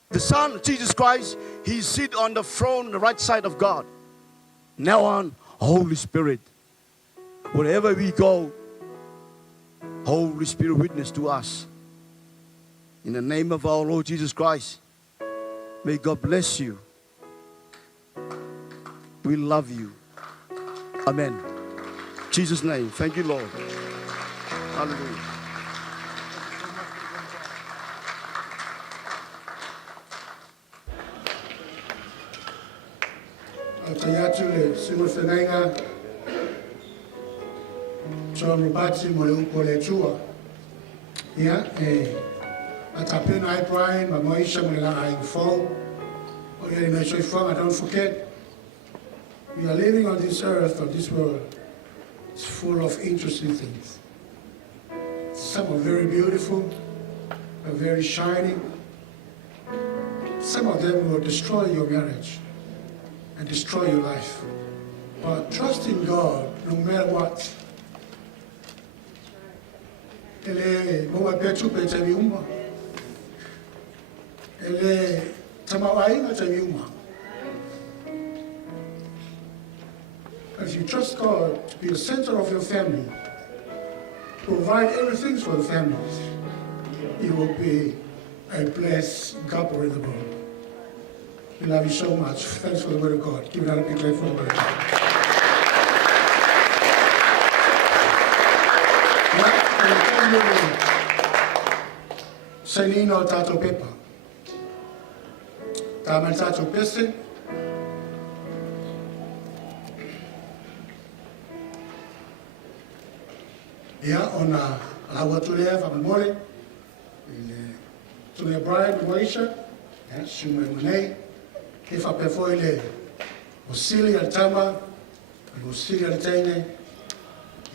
The Son, Jesus Christ, He sits on the throne on the right side of God. Now on, Holy Spirit. Wherever we go, Holy Spirit witness to us. In the name of our Lord Jesus Christ, may God bless you. We love you. Amen. In Jesus' name. Thank you, Lord. Hallelujah. Atayatu le singo fenenga John Ropati mo le upo le chua. Ya atapena ai Brian ma Moesha mo le la ai fo. O ye me so fo, I don't forget. We are living on this earth, on this world. It's full of interesting things. Some are very beautiful, are very shining. Some of them will destroy your marriage and destroy your life. But trust in God no matter what. Ele moa petu pe te viuma. Ele tamawai na te viuma. If you trust God to be the center of your family, provide everything for the family, you will be a blessed couple in the world. We love you so much. Thanks for the word of God. Give it a big clap for the word of God. Senino tato pepa. Taman tato pese. Ya ona alawa tulea fa memore. Tulea Brian Moesha. Ya shume mane. Ifa pefo ile usili altama, usili altaine.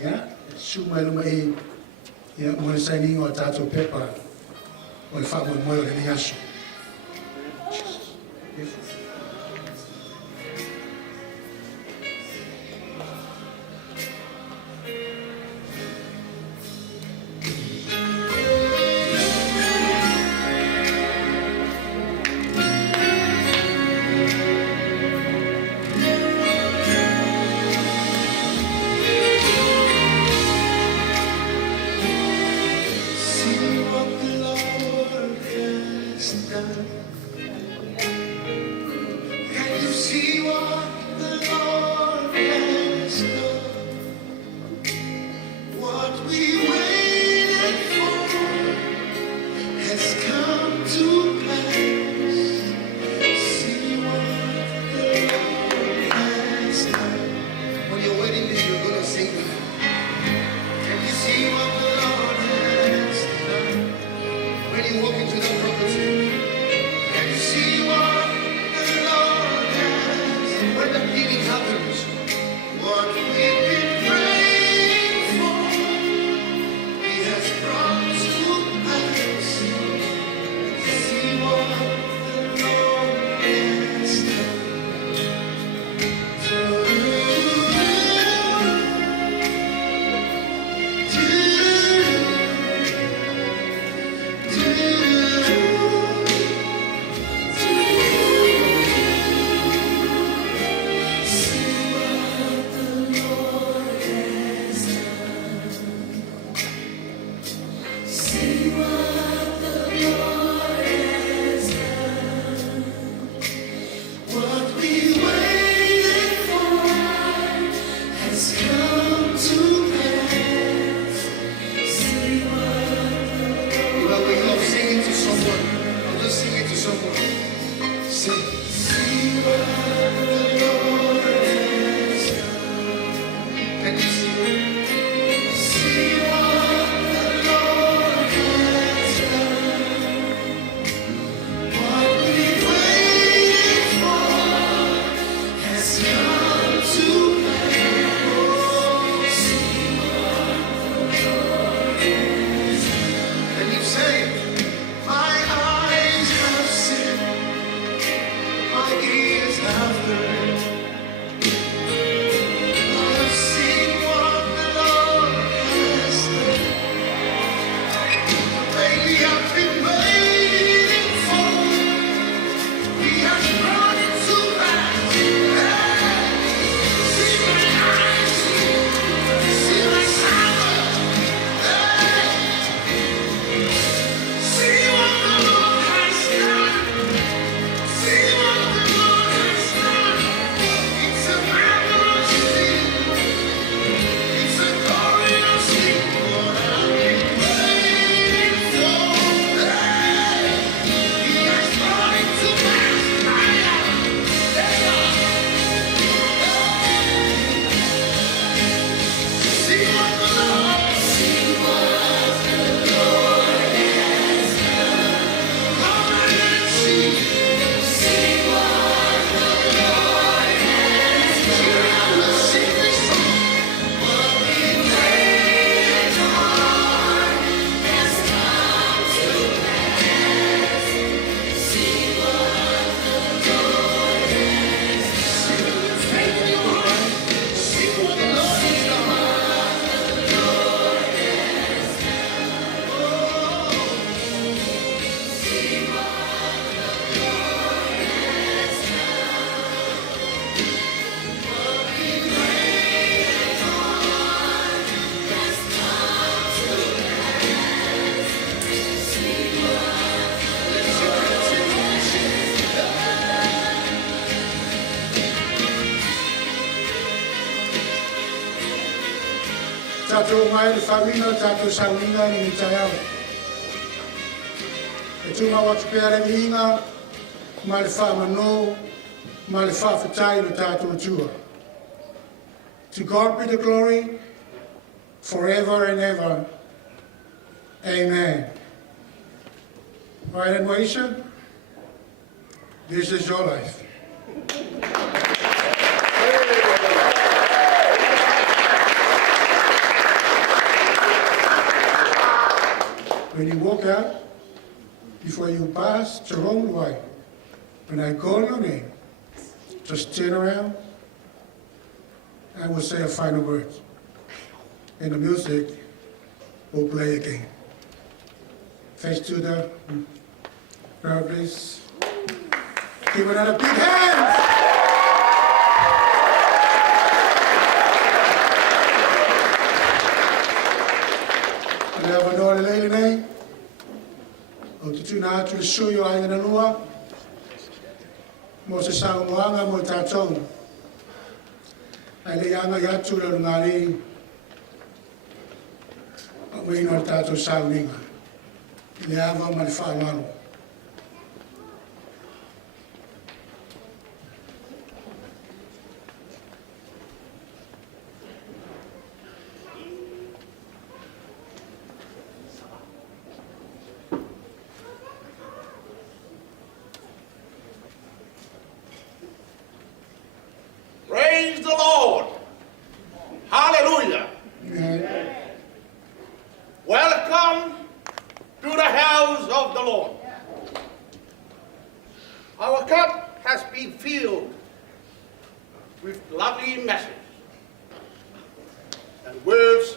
Ya shume lumai. Ya mole saining o tato pepa. O fa Moimoi le yasho. Tato mai le famina, tato saunga ni tayao. E tunga watu pere vinga, ma le fa mano, ma le fa fatai lo tato tua. To God be the glory, forever and ever. Amen. All right, and Moesha, this is your life. When you walk out, before you pass your own way, when I call your name, just turn around, I will say a final word. And the music will play again. Thanks to the crowd, please. Give another big hand! Never know the lady name. O te tuna atu le suyo ai na lua. Mo se sa ngoanga mo tatou. Ai le anga yatu le ngari. O me ino tatou sa ninga. Le ava ma le whaangaro. Praise the Lord. Hallelujah. Amen. Welcome to the house of the Lord. Our cup has been filled with lovely messages and words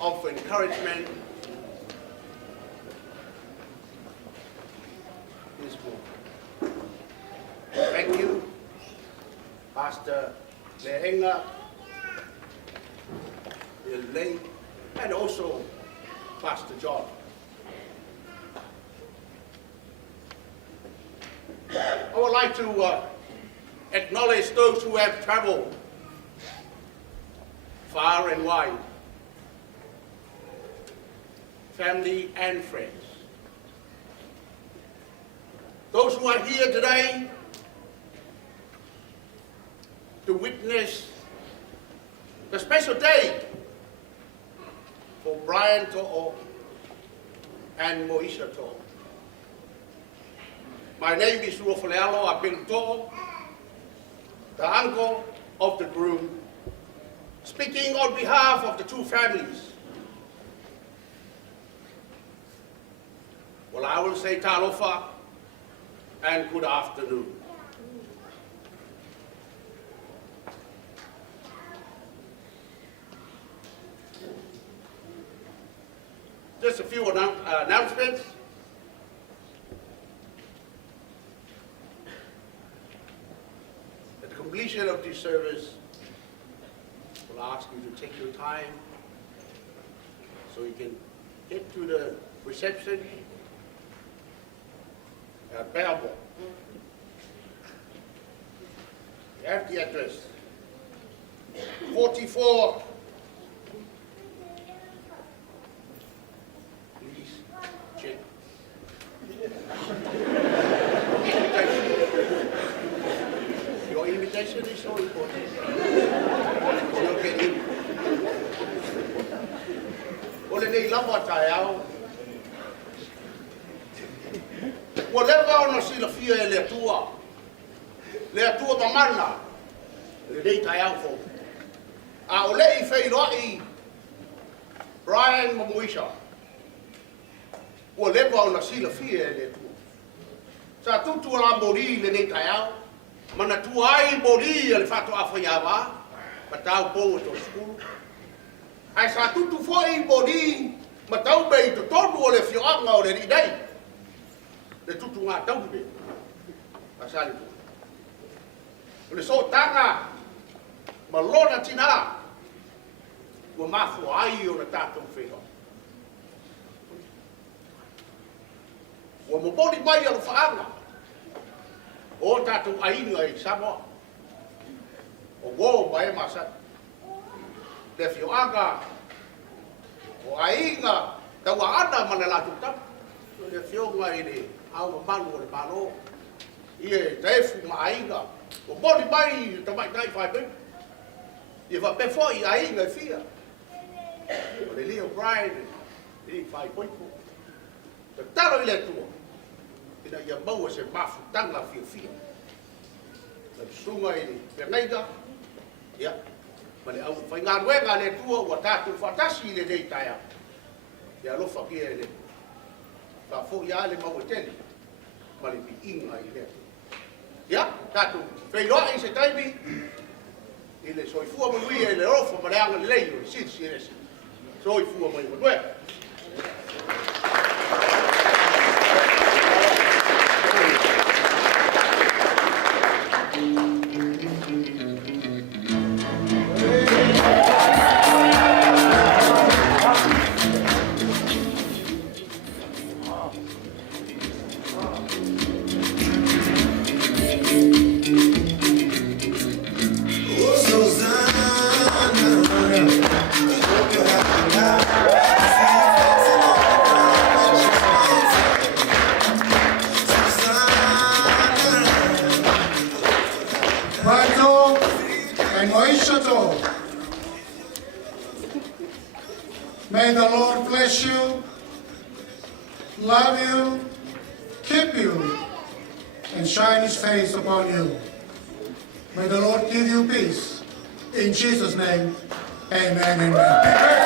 of encouragement this morning. Thank you, Pastor Lehenga, Elaine, and also Pastor John. I would like to acknowledge those who have traveled far and wide, family and friends. Those who are here today to witness the special day for Brian To'o and Moesha To'o. My name is Ruofalealo Apelu To'o, the uncle of the groom, speaking on behalf of the two families. Well, I will say talofa and good afternoon. few announcements. At the completion of this service, we'll ask you to take your time so you can get to the reception at Belleville. You have the address. 44. Please check. Your invitation is so important. You'll get in. Ole nei lava tae au. Whatever on sila fia e le atua. Le atua mamana. Le nei tae au fo. A ole I whairoi Brian Moesha. Whatever on sila fia e le atua. Sa tutu la mori le nei tae au. Mana tuai mori le fato awhaiawa. Matau po to skulu. Ai sa tutu foi bodi matau bei to tonu o le fioanga o le ridai. Le tutu ngā tau be. Asali tu. O le so tanga malona tina. Ua mafu ai o na tātou whenua. Ua moponi mai o whaanga. O tātou ainga I Samoa. O wō mai masat. Le fioanga o ainga taua ana mana Latu tap le fionga I le au manu o le malo ie tefu ma ainga o boni mai ta mai ngai fai pe ie va pe foi ainga fia o le Leo Brian I fai poipo te taro I le tua ina ia maua se mafu tanga fia le sunga I le naiga ia Mane au fai ngā ruenga le tua ua tātou whatasi le nei taia. Ia lofa kia le. Ka fo ia le mau tele. Mane pi inga I le. Ia, tātou whairoa I se taimi. I le soifua manui e le rofa mareanga le leio. I sisi e resi. Soifua mai manue. May the Lord bless you, love you, keep you, and shine His face upon you. May the Lord give you peace. In Jesus' name, amen, amen.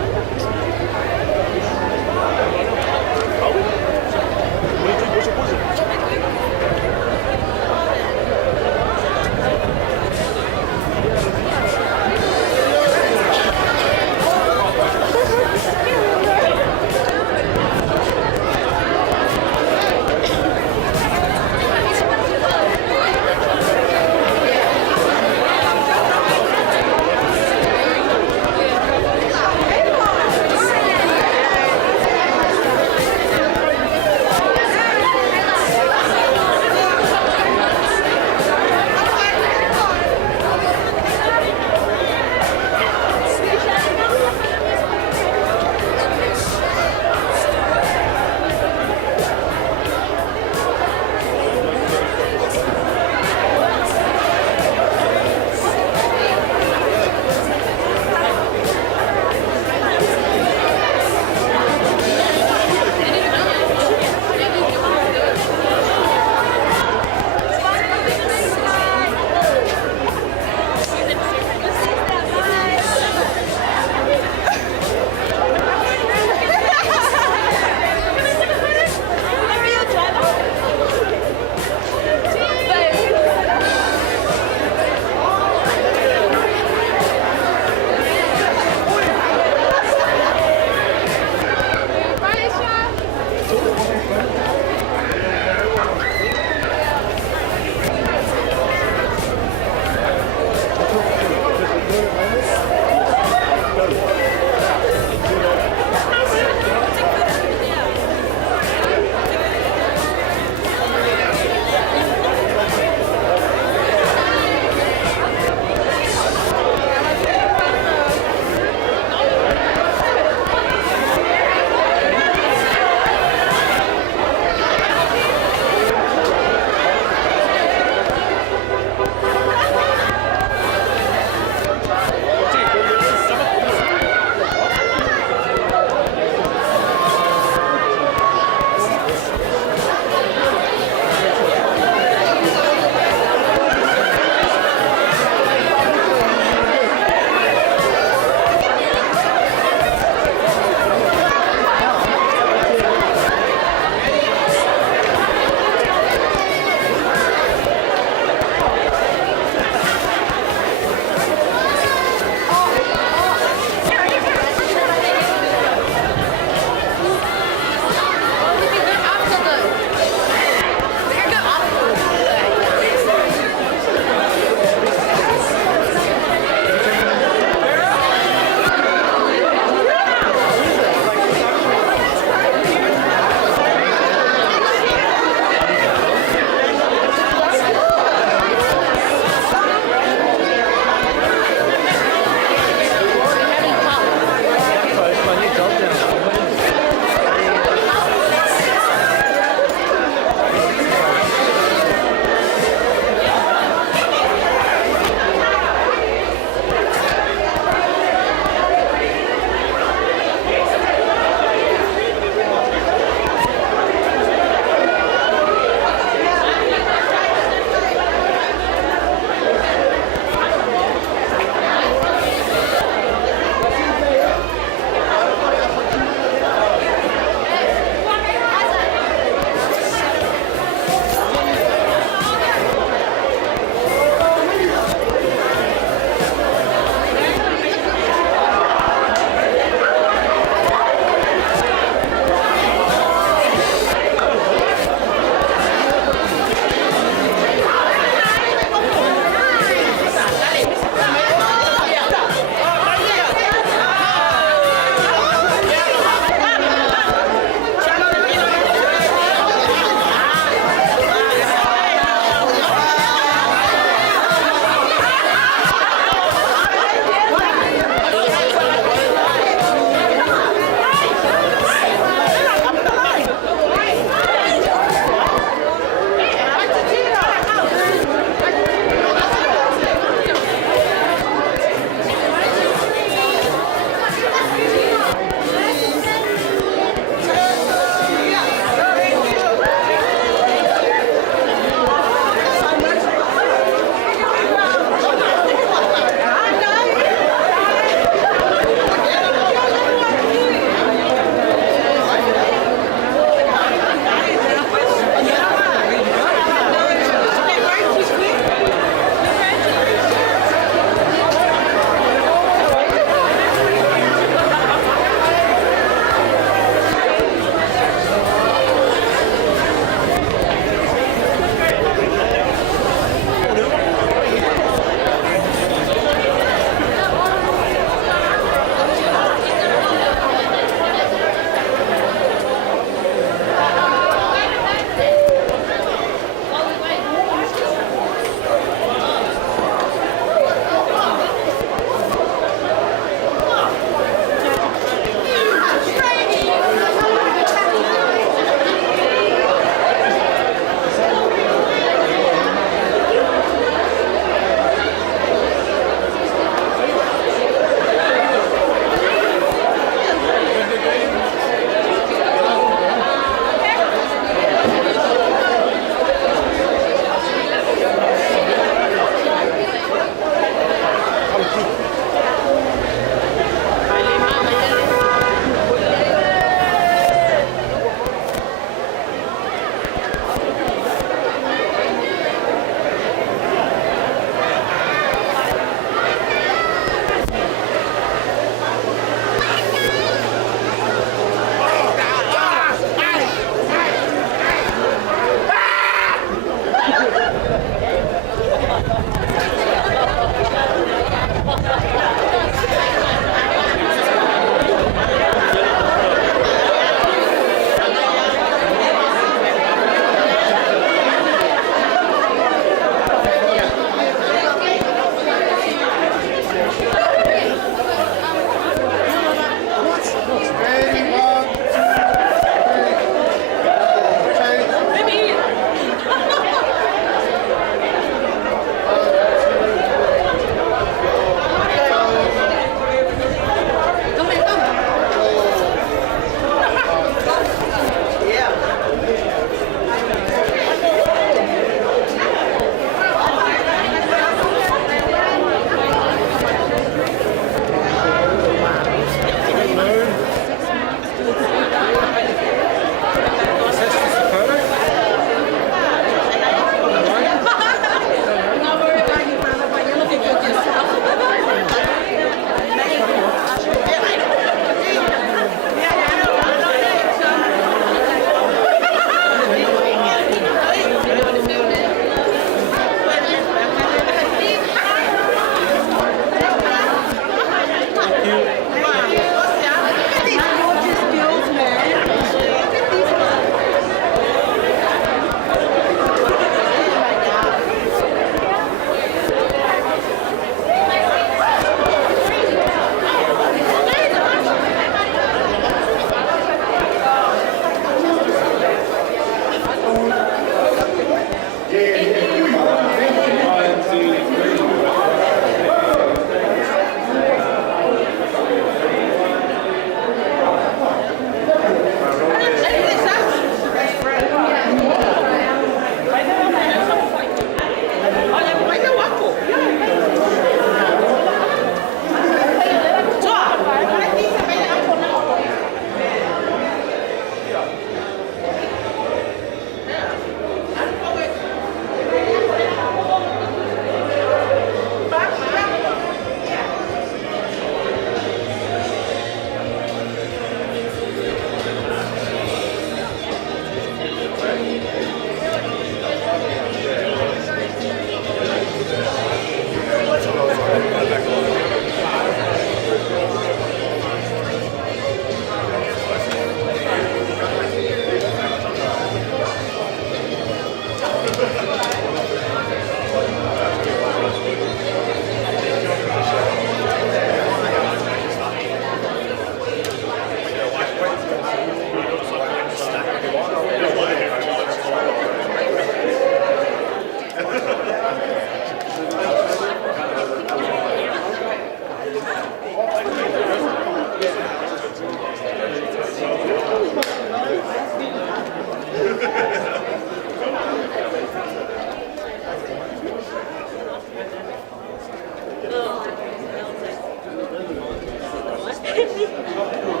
Thank you.